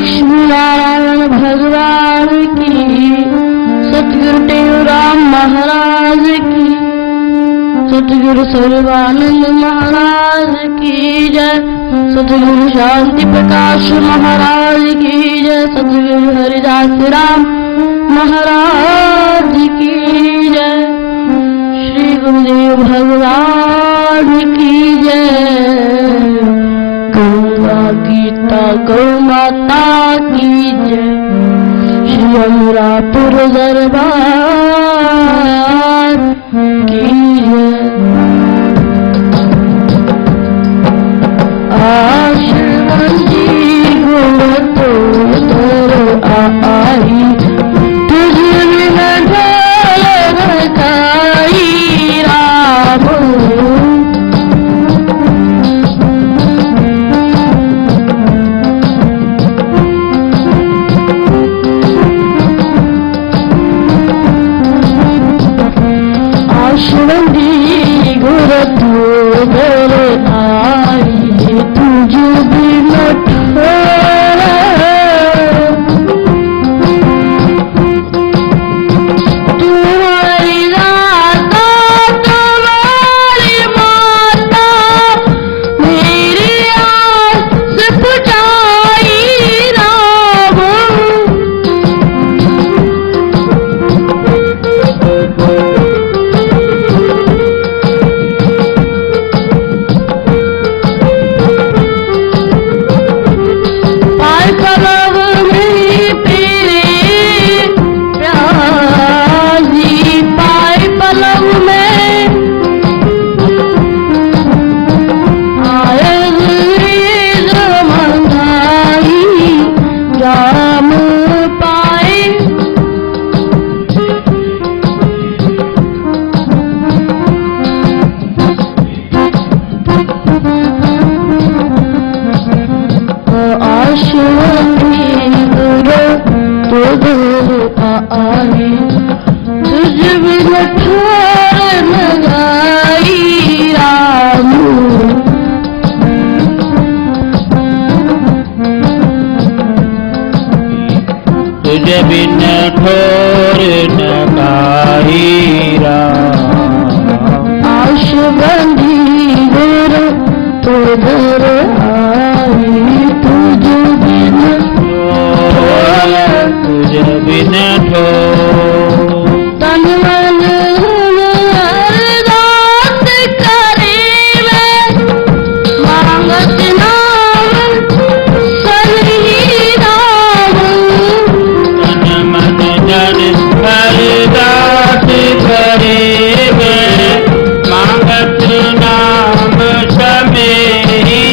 लक्ष्मी नारायण भगवान की, सतगुरु टेऊराम महाराज की, सतगुरु सर्वानंद महाराज की जय, सतगुरु शांति प्रकाश महाराज की जय, सतगुरु हरिदास राम महाराज की जय, श्री गुरुदेव भगवान की जय, गंगा गीता गौ माता की जय, श्री अमरापुर दरबार की जय। आश्रमजी गुण तो दर आई, तुझ बिन ढोल काई राम, आश्रमजी गुण तो दर आई, तुझ बिन ढोल तुम्हारी दाता तुम्हारी माता, मेरी आस पुजाई राम, पाय पलव में तेरे प्यासी, पाय पलव में आए मंगाई राम पाए, आश्रमी गुरु तो दर आई, तुझ बिन ठोर लगाई राम, तुझ बिन ठोर नगाई राम, आश्रमी गुरु तो दर आई, तुझ बिन तुझ बिन ठोर तन मन अरदास करे मैं, मांगत नाम सही राम, तन मन जन अरदास करे मैं, मांगत नाम समेही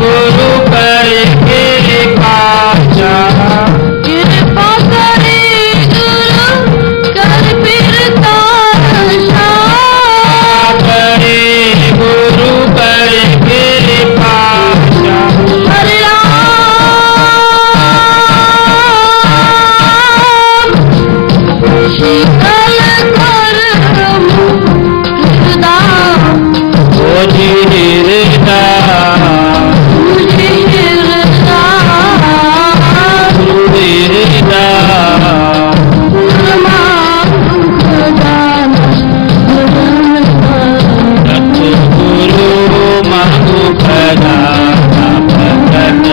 गुरु करके पाशा कृपा करे गुरु कर फिर ताशा करे गुरु करके पाशा हरे राम शीतल कर मुर्दा ओ जीरदा मुझे हृदा जीरदा गुरमा दुखदान सतगुरु महु प्रदान भगत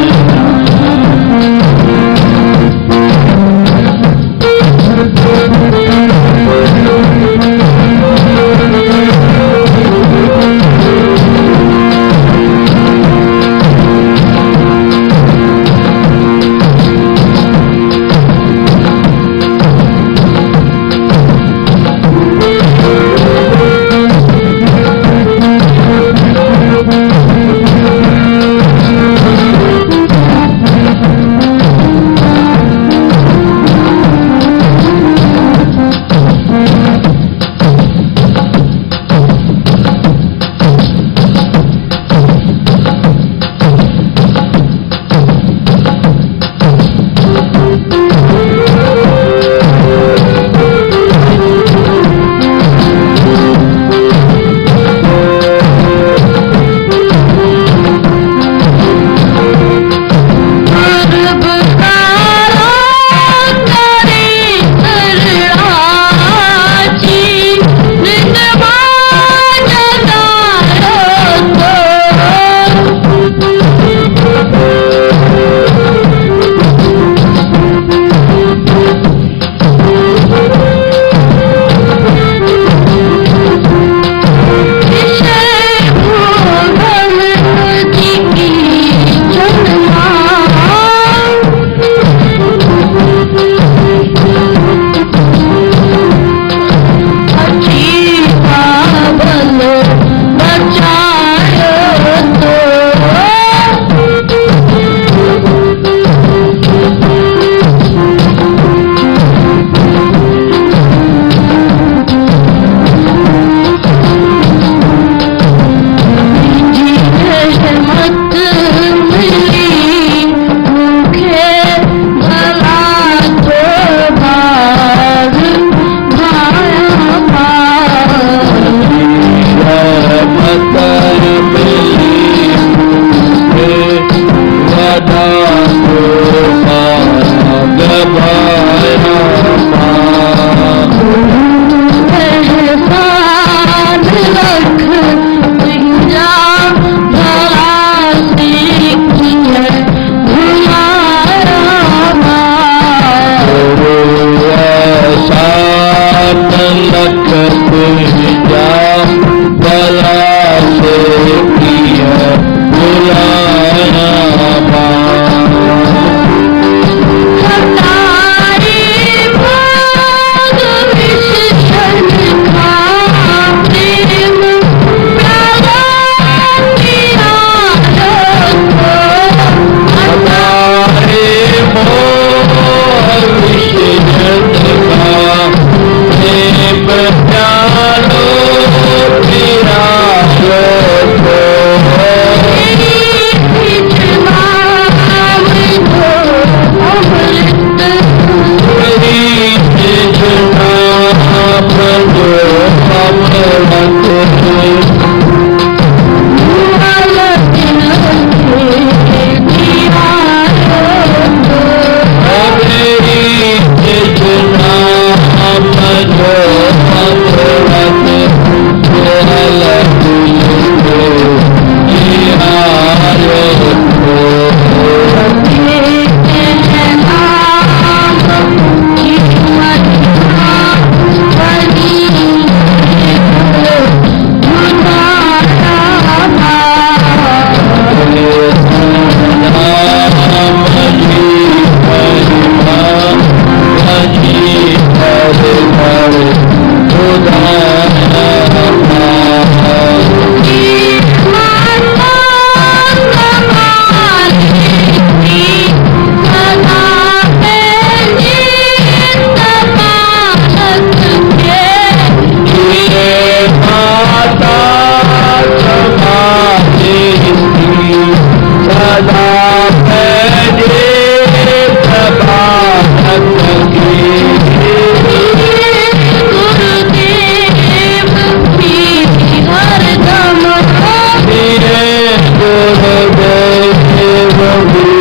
Thank you.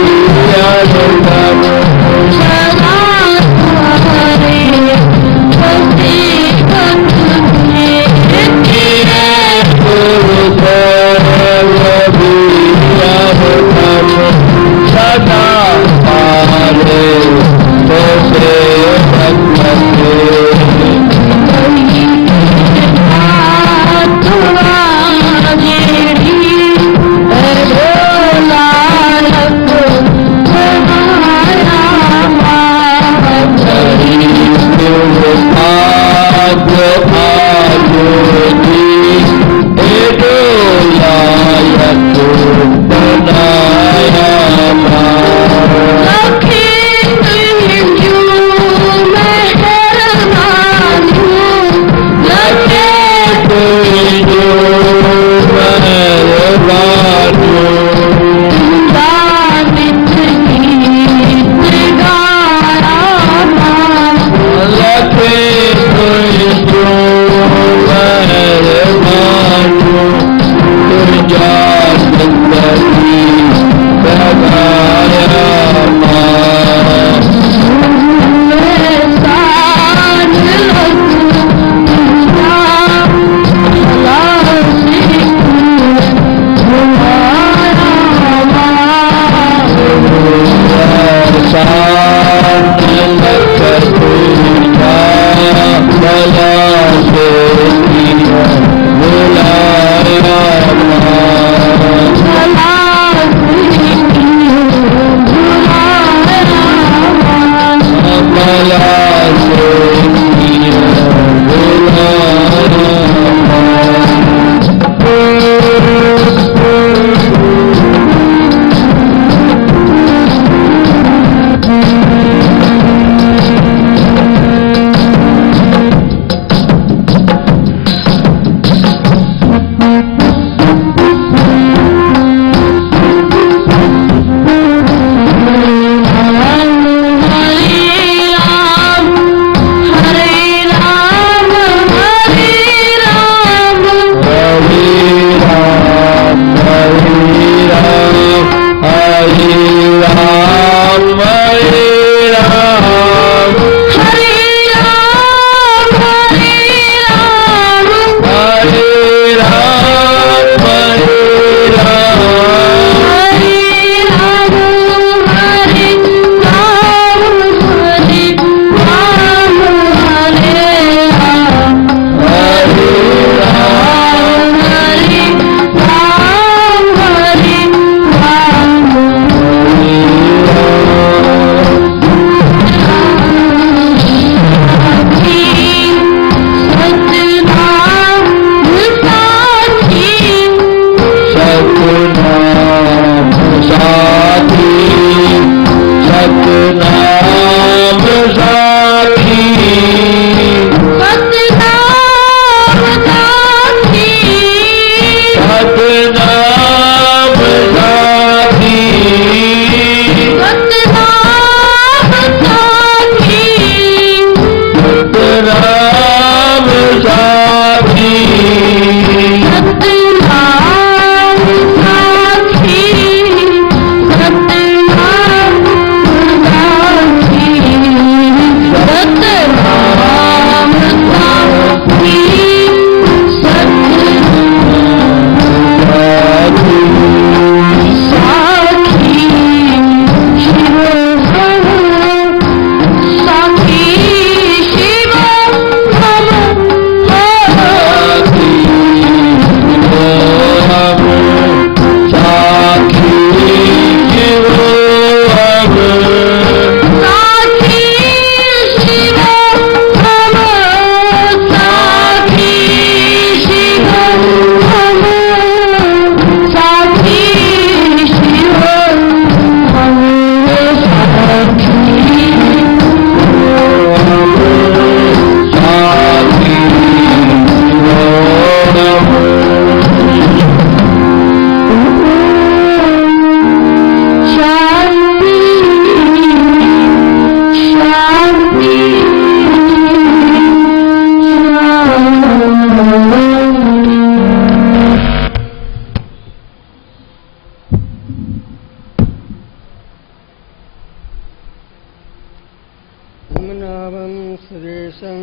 सुरेशं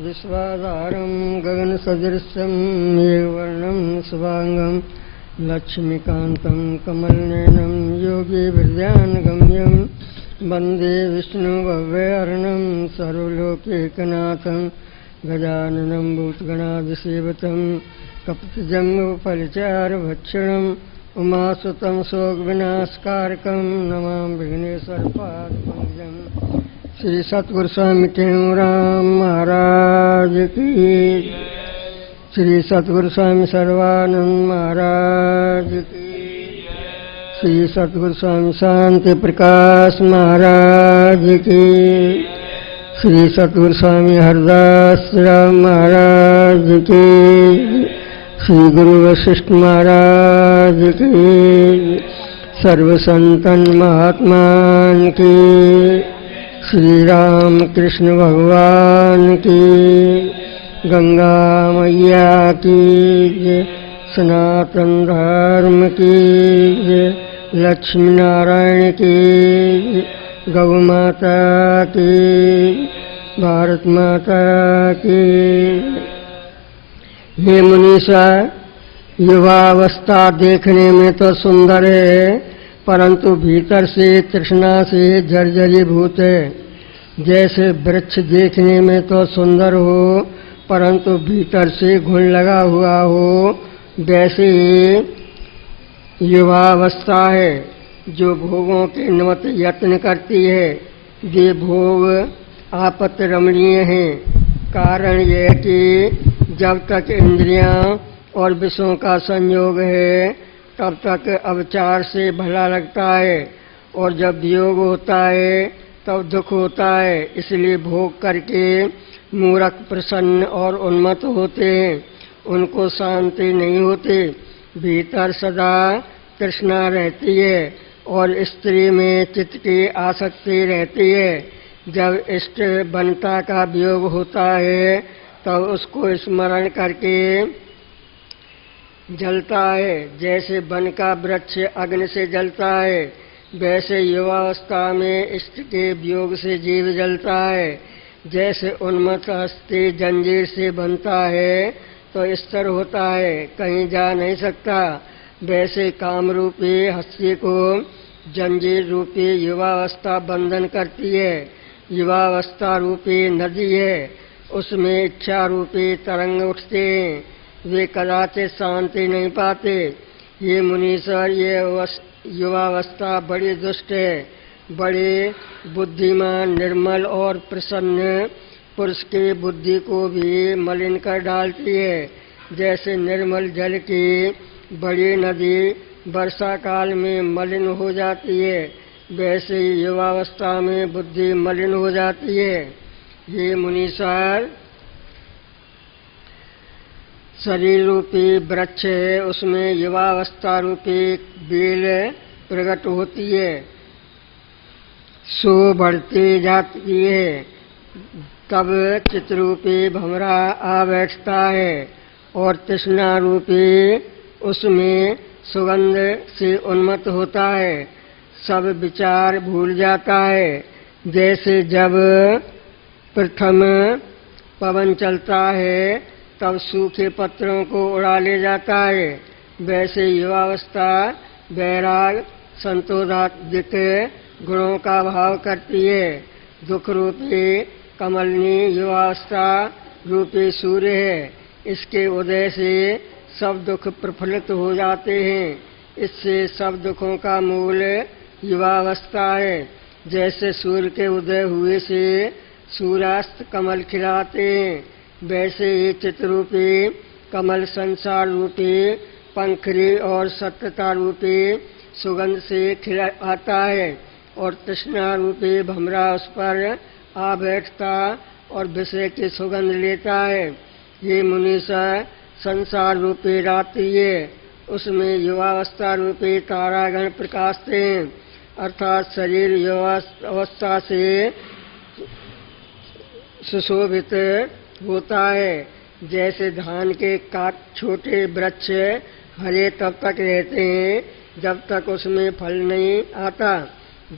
विश्वाधारं गगनसदृशं मेघवर्णं शुभांगं लक्ष्मीकान्तं कमलनयनं योगिविद्यानगम्यं वन्दे विष्णुभव्यहरणं सर्वलोकैकनाथं गजाननं भूतगणाधिसेवितं कपितजम्बूफलचारुभक्षणम् उमासुतं शोकविनाशकारकं नमामि विघ्नेश्वरपादपङ्कजं। श्री सतगुरु स्वामी टेऊराम महाराज की, श्री सतगुरु स्वामी सर्वानंद महाराज की, श्री सतगुरु स्वामी शांति प्रकाश महाराज की, श्री सतगुरु स्वामी हरदास राम महाराज की, श्री गुरु वशिष्ठ महाराज की, सर्व संतन महात्मान की, श्री राम कृष्ण भगवान की, गंगा मैया की, सनातन धर्म की, लक्ष्मी नारायण की, गौ माता की, भारत माता की। हे मुनीषा, युवावस्था देखने में तो सुंदर है, परंतु भीतर से तृष्णा से जर्जरीभूत है। जैसे वृक्ष देखने में तो सुंदर हो, परंतु भीतर से घुन लगा हुआ हो, वैसे युवावस्था है जो भोगों के निमित्त यत्न करती है। ये भोग आपत रमणीय हैं। कारण यह कि जब तक इंद्रियां और विषयों का संयोग है, तब तक अविचार से भला लगता है, और जब वियोग होता है तब दुख होता है। इसलिए भोग करके मूर्ख प्रसन्न और उन्मत्त होते हैं, उनको शांति नहीं होती। भीतर सदा तृष्णा रहती है और स्त्री में चित्त की आसक्ति रहती है। जब इष्ट बनता का वियोग होता है तब उसको स्मरण करके जलता है। जैसे वन का वृक्ष अग्नि से जलता है, वैसे युवावस्था में इष्ट के वियोग से जीव जलता है। जैसे उन्मत्त हस्ती जंजीर से बनता है तो स्थिर होता है, कहीं जा नहीं सकता, वैसे काम रूपी हस्ती को जंजीर रूपी युवावस्था बंधन करती है। युवावस्था रूपी नदी है, उसमें इच्छा रूपी तरंग उठते हैं, वे कदाचित शांति नहीं पाते। ये मुनीश्वर, ये युवावस्था बड़ी दुष्ट है। बड़े बुद्धिमान, निर्मल और प्रसन्न पुरुष की बुद्धि को भी मलिन कर डालती है। जैसे निर्मल जल की बड़ी नदी वर्षा काल में मलिन हो जाती है, वैसे युवावस्था में बुद्धि मलिन हो जाती है। ये मुनीश्वर, शरीर रूपी वृक्ष है, उसमें युवावस्था रूपी बेल प्रकट होती है, सो बढ़ती जाती है। तब चित्रूपी भंवरा आ बैठता है और तृष्णा रूपी उसमें सुगंध से उन्मत्त होता है, सब विचार भूल जाता है। जैसे जब प्रथम पवन चलता है तब सूखे पत्रों को उड़ा ले जाता है, वैसे युवावस्था वैराग संतोषादिक गुणों का भाव करती है। दुख रूपी कमलनी युवावस्था रूपी सूर्य है, इसके उदय से सब दुख प्रफुल्लित हो जाते हैं। इससे सब दुखों का मूल युवावस्था है। जैसे सूर्य के उदय हुए से सूर्यास्त कमल खिलाते हैं, वैसे ही चित्रूपी कमल संसार रूपी पंखरी और सत्यता रूपी सुगंध से खिला आता है, और तृष्णा रूपी भंवरा उस पर आ बैठता और विषय की सुगंध लेता है। ये मुनीषा, संसार रूपी रात्रि है, उसमें युवावस्था रूपी तारागण प्रकाशते हैं, अर्थात शरीर युवावस्था से सुशोभित होता है। जैसे धान के काट छोटे वृक्ष हरे तब तक रहते हैं जब तक उसमें फल नहीं आता,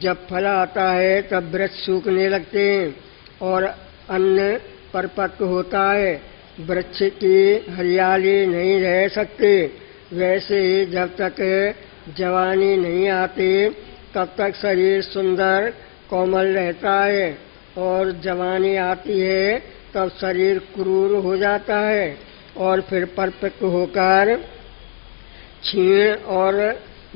जब फल आता है तब वृक्ष सूखने लगते हैं और अन्न परिपक्व होता है, वृक्ष की हरियाली नहीं रह सकती, वैसे ही जब तक जवानी नहीं आती तब तक शरीर सुंदर कोमल रहता है, और जवानी आती है तब शरीर क्रूर हो जाता है और फिर परिपक्व होकर क्षीण और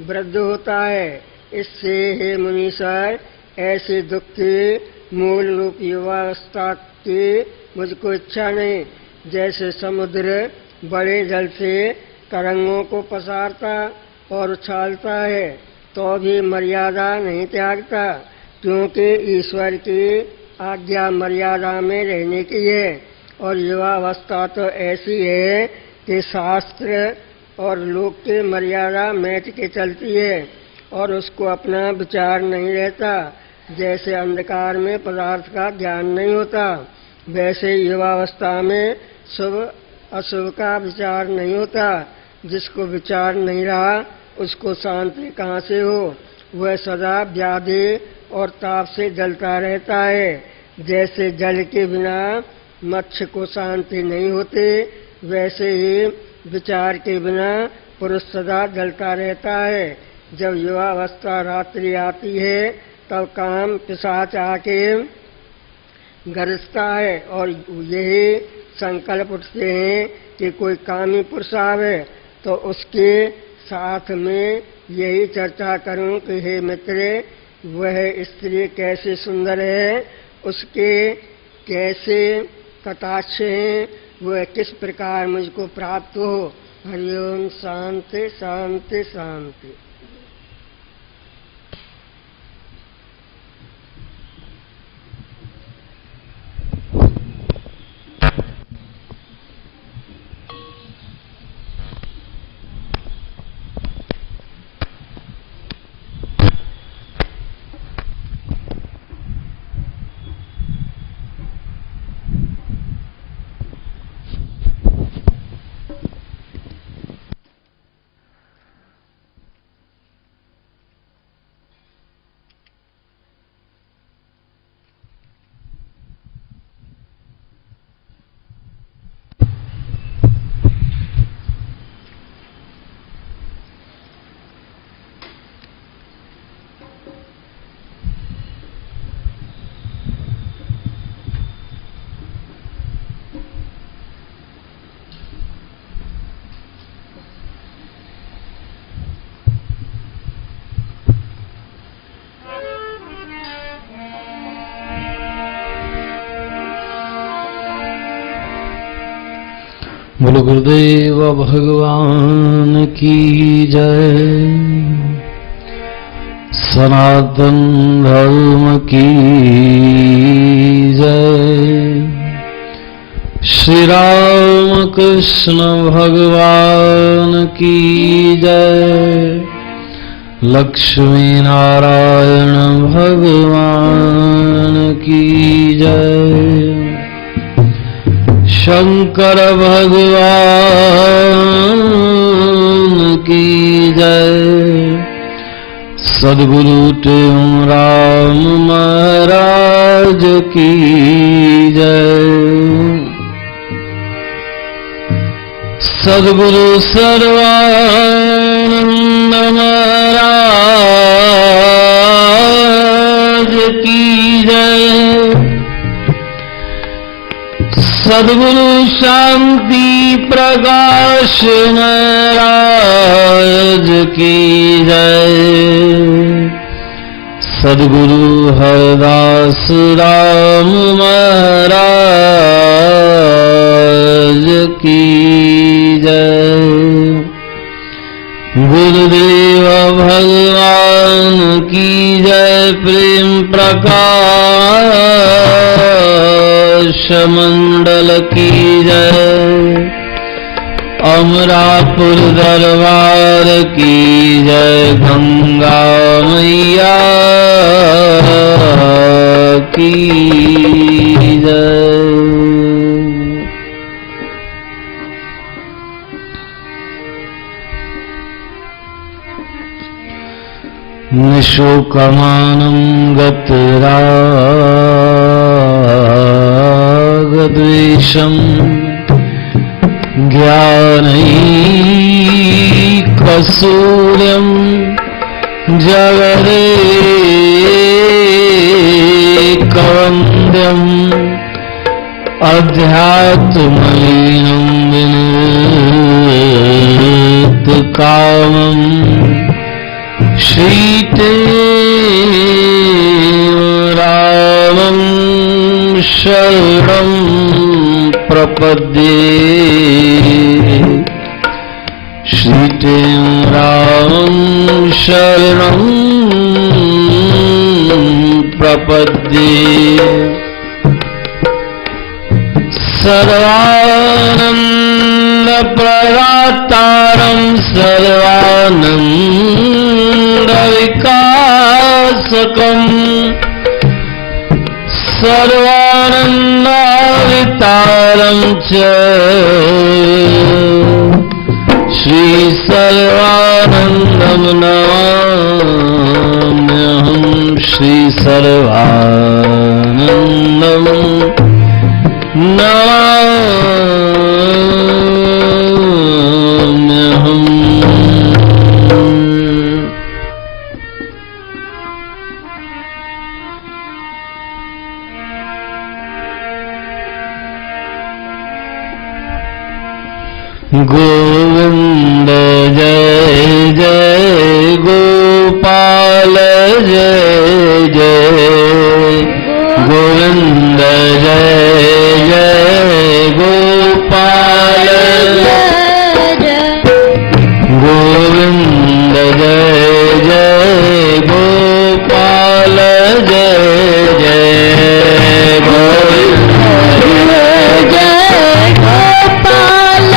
वृद्ध होता है। इससे हे मुनीश्वर, ऐसे दुख की मूल रूप युवावस्था की मुझको इच्छा नहीं। जैसे समुद्र बड़े जल से तरंगों को पसारता और उछालता है तो भी मर्यादा नहीं त्यागता, क्योंकि ईश्वर की आज्ञा मर्यादा में रहने की है। और युवावस्था तो ऐसी है कि शास्त्र और लोक की मर्यादा मेट के चलती है और उसको अपना विचार नहीं रहता। जैसे अंधकार में पदार्थ का ज्ञान नहीं होता, वैसे युवावस्था में शुभ अशुभ का विचार नहीं होता। जिसको विचार नहीं रहा उसको शांति कहाँ से हो? वह सदा व्याधि और ताप से जलता रहता है। जैसे जल के बिना मत्स्य को शांति नहीं होती, वैसे ही विचार के बिना पुरुष सदा जलता रहता है। जब युवावस्था रात्रि आती है तब काम पिशाच आके गरजता है और यही संकल्प उठते हैं कि कोई कामी पुरुष आवे तो उसके साथ में यही चर्चा करूं कि हे मित्र, वह स्त्री कैसे सुंदर है, उसके कैसे कटाक्ष हैं, वह किस प्रकार मुझको प्राप्त हो। हरिओम। शांति शांति शांति। बोलो गुरुदेव भगवान की जय, सनातन धर्म की जय, श्री राम कृष्ण भगवान की जय, लक्ष्मी नारायण भगवान की जय, शंकर भगवान की जय, सद्गुरु राम महाराज की जय, सद्गुरु सर्वानंद महाराज की जय, सद्गुरु शांति प्रकाश महाराज की जय, सद्गुरु हरदास राम महाराज की जय, गुरुदेव भगवान की जय, प्रेम प्रकाश मंडल की जय, अमरापुर दरबार की जय, गंगा मैया की जय। निशोकमानं गतराज द्वेषम् ज्ञानैकसूर्यम् जगदेकवन्द्यम् अध्यात्मलीनं विनिर्मुक्तकामम् श्रीते रामं शरणं प्रपद्ये श्रीते रामं शरणं प्रपद्ये सर्वानन्दप्रदातारं सर्वानन्दविकासकम् सर्वानन्दावितारं च श्री सर्वानन्दं नमाम्यहं श्री सर्वानन्दं नमाम्यहम् गोविंद जय जय गोपाल जय जय गोविंद जय जय गोपाल गोविंद जय जय गोपाल जय जय गोविंद जय गोपाल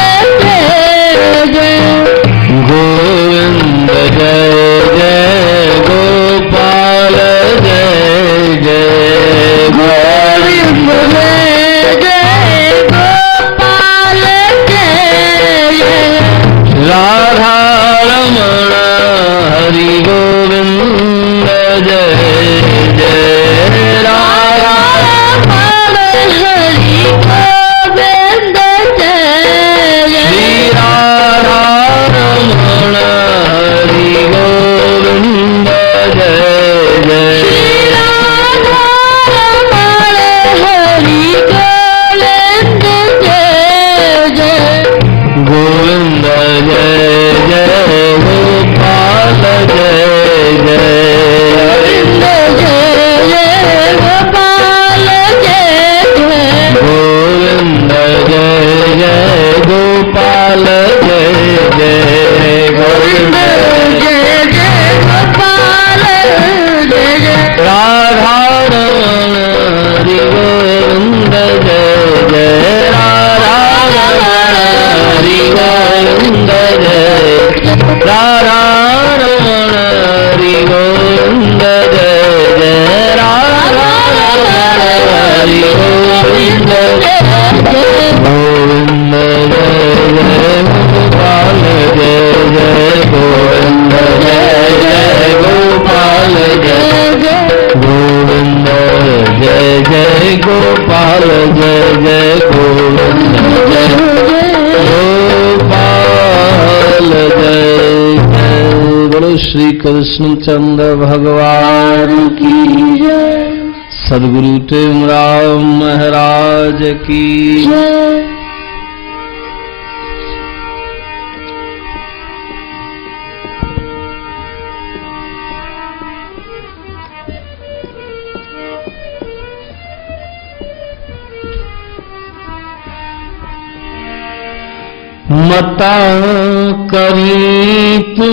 गोविंद जय जय गोपाल जय जय गोविंद जय जय गोपाल जय राधा रमण हरि गोविंद जय जय राधा रमण हरि गोविंद जय श्री राधा रमण हरि गोविंद जय जय श्री राधा रमण हरि गोविंद जय जय गोविंद जय जय गोपाल जय जय गोविंद जय जय गोपाल जय जय गोविंद जय जय गोपाल जय जय गोविंद जय जय गोपाल जय जय राधा रमण हरि गोविंद जय जय राधा रमण हरि गोविंद जय राधा रमण हरि गोविंद जय जय राधा रमण हरि गोविंद जय गोविंद जय जय गोपाल जय जय गोविंद जय जय गोपाल जय गोविंद जय जय गोपाल जय जय गोविंद जय गोपाल जय जय बोलो श्री कृष्ण चंद्र भगवान की सद्गुरु टेमराव महाराज की मता करी तू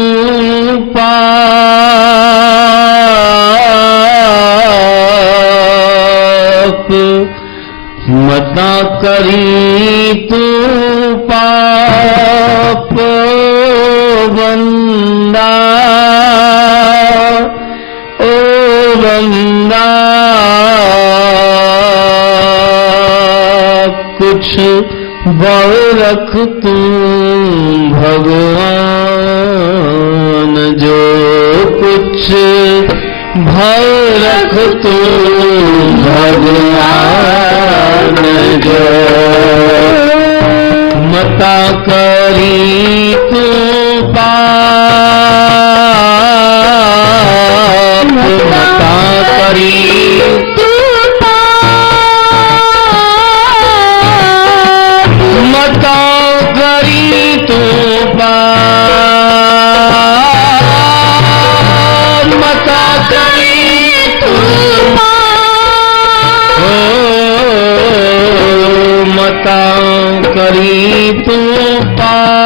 पाप मता करी तू पाप बंदा ओ बंदा कुछ बल रख तू भगवान जो कुछ भव रख तू भगवान जो मता करी तू पाप मता करी मता करी तू पाप मता करी तू मता करी तू पाप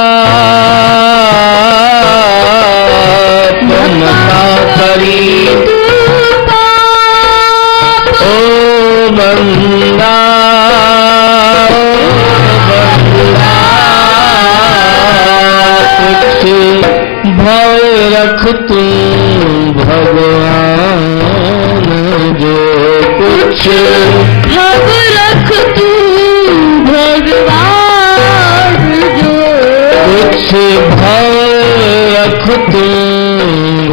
मता करी ओ बंदा कुछ भव रख तू भगवान जो कुछ भव रख तू भगवान जो कुछ भव रख तू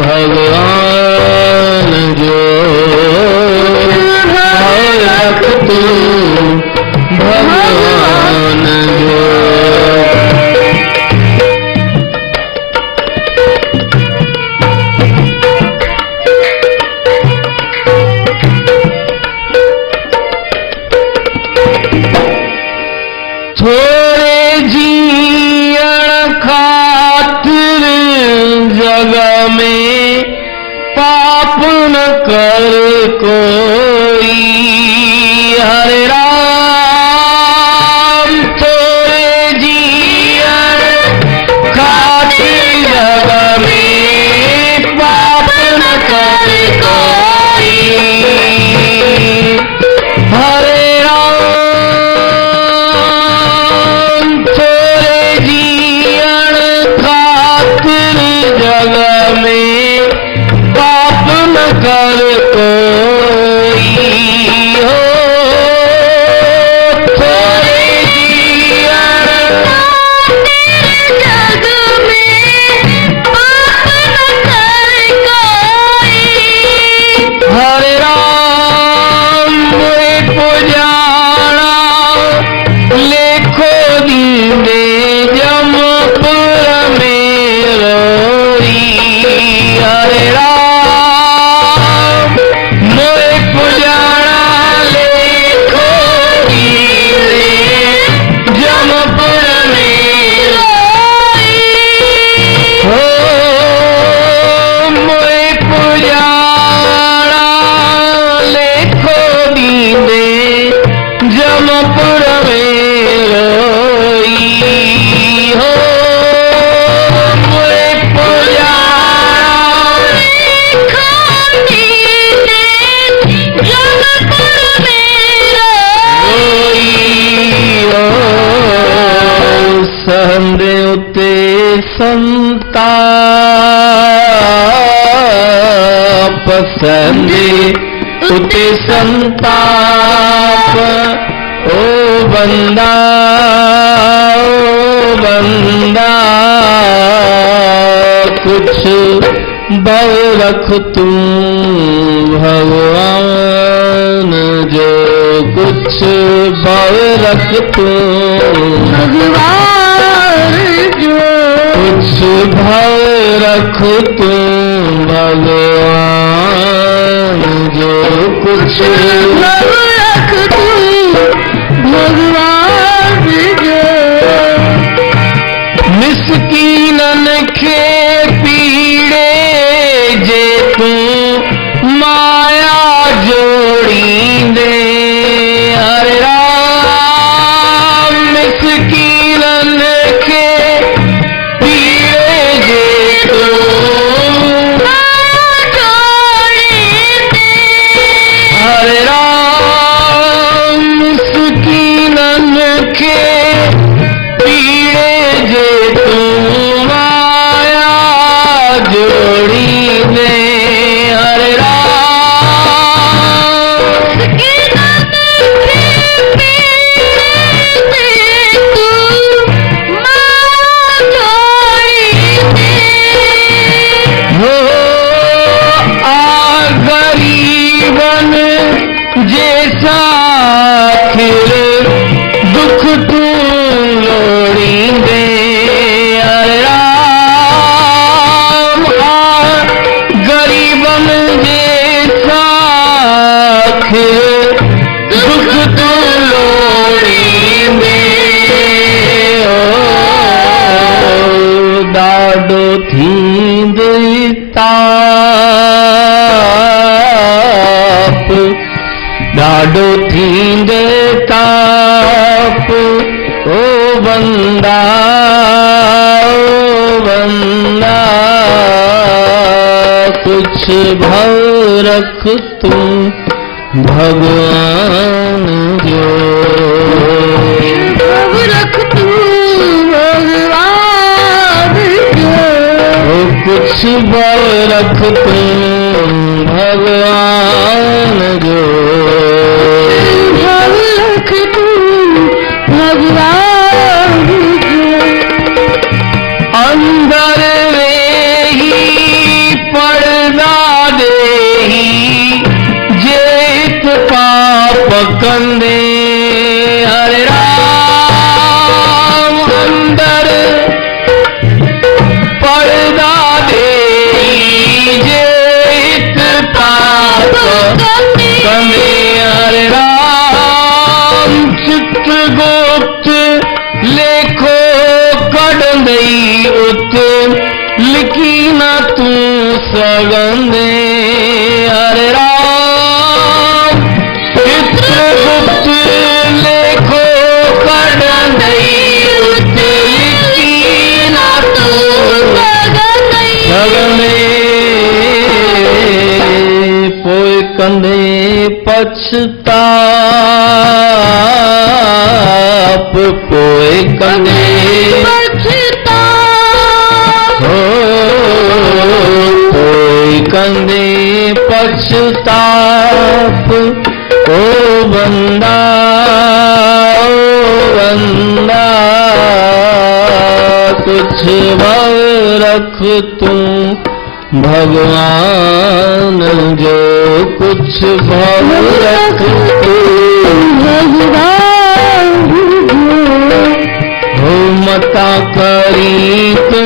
भगवान जो भव रख तू भगवान जो थोड़े जीण खातिर जग में पाप न कर कोई हरे राम थोड़े जीण खातिर जग में पाप न कर कोई हरे राम थोड़े जीण खातिर जग में पाप न कर कोई हो थोड़े जीण जग में पाप न कर कोई हरे राम मोए पुजारा लेखो दीने जमपुर में रोई हरे राम मोए पुजारा लेखो दीने जमपुर में रोई हो मोए पुजारा लेखो दीने जमपुर में रोई हो मोए पुजारा रोई हो सहंदे उते संताप सहंदे उते संताप ओ बंदा कुछ भव रख तू भगवान जो कुछ भव रख तू भगवान जो कुछ भव रख तू भगवान जो कुछ भव रख तू भगवान जो मिसकीनन के पीड़े जे तू माया जोड़ी दे हरे राम मिसकीनन के पीड़े जे तू हरे राम ॾाढो थींदे ताप ओ बंदा कुछ भव रख तू भगवान जो भव रख तू भगवान जो कुछ भव रख तू भगवान जो भव रख तू भगवान जो अंदर वेही पर्दा देही जेत पाप कंदे हरे राम अंदर पर्दा देही जेत पाप कंदे हरे राम चित्रगुप्त लेखो कढंदई उत लिखी न तू सगंदे हरे राम चित्रगुप्त लेखो कढंदई उत लिखी न तू सगंदे पोइ कंदे पछताप पोइ कंदे पोइ कंदे पछताप ओ बंदा कुछ भव रख तू भगवान जो कुछ भव रख तू भगवान हो मता करी तू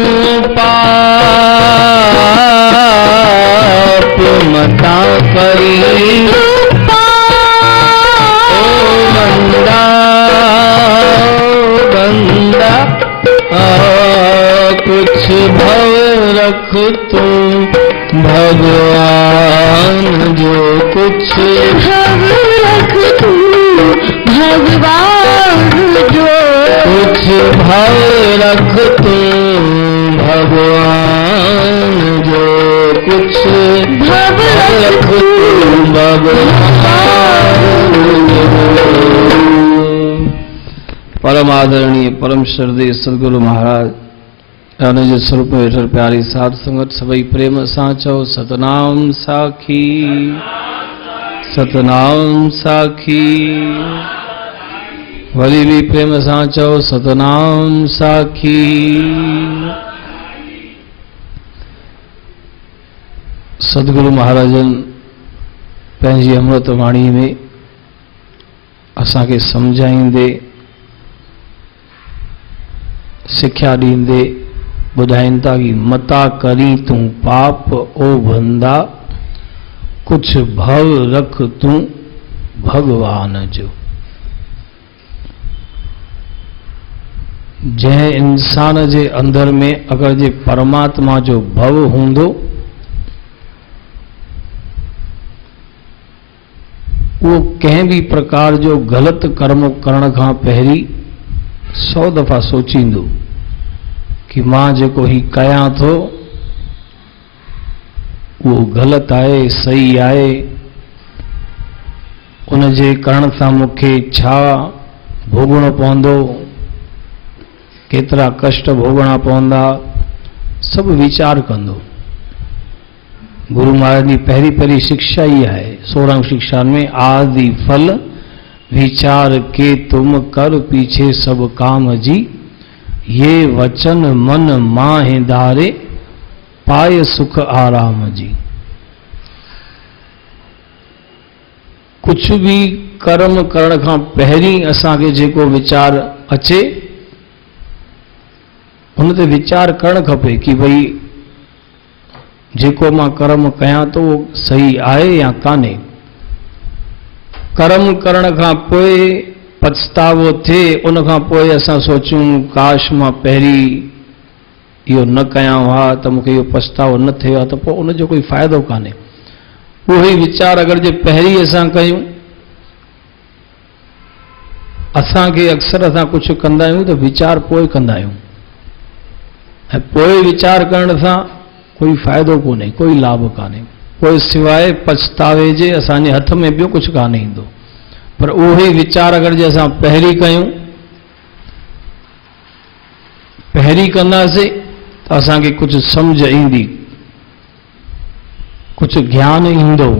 पाप मता करी ओ बंदा कुछ भव रख तू भगवान जो कुछ भव रख तू भगवान जो कुछ भव रख तू भगवान जो कुछ भव रख तू भगवान जो। परम आदरणीय परम श्रद्धेय सदगुरु महाराज निज स्वरूप में वेठल प्यारी साध संगत सभई प्रेम सां चओ सतनाम साखी सतनाम साखी वरी भी प्रेम सां चओ सतनाम साखी सदगुरु महाराजन पंहिंजी अमृत वाणी में असांखे सम्झाईंदे सिख्या ॾींदे ॿुधाइनि था कि मता करी तूं पाप ओ बंदा कुछ भव रख तूं भगवान जो। जंहिं इंसान जे अंदर में अगर जे परमात्मा जो भव हूंदो वो कंहिं भी प्रकार जो गलत कर्म करण खां पहिरीं 100 दफ़ा सोचींदो कि मां जेको ही कयां थो वो गलत आहे सही आहे उन जे करण सां मूंखे छा भोगणो पवंदो केतिरा कष्ट भोगणा पवंदा सब विचार कंदो। गुरु महाराज जी पहिरीं शिक्षा ही है 16 शिक्षा में आदि फल विचार के तुम कर पीछे सब काम जी ये वचन मन माहे धारे पाए सुख आराम जी। कुछ भी कर्म करण खां पहिरीं असांखे जेको विचार अचे उन ते विचार करण खपे कि भई जेको मां कर्म कयां तो वो सही आहे या कान्हे। कर्म करण खां पोइ पछतावो थिए उन खां पोइ असां सोचूं काश मां पहिरीं इहो न कयां हा त मूंखे इहो पछतावो न थियो आहे त पोइ उन जो कोई फ़ाइदो कान्हे। उहो ई वीचार अगरि जे पहिरीं असां कयूं असांखे अक्सर असां कुझु कंदा आहियूं त वीचार पोइ कंदा आहियूं ऐं पोइ वीचार करण सां कोई फ़ाइदो कोन्हे, कोई लाभ कान्हे। पोइ सवाइ पछतावे जे असांजे हथ में ॿियो कुझु कान ईंदो। पर उहे वीचार अगरि जे असां पहिरीं कयूं, पहिरीं कंदासीं त असांखे कुझु सम्झ ईंदी, कुझु ज्ञान ईंदो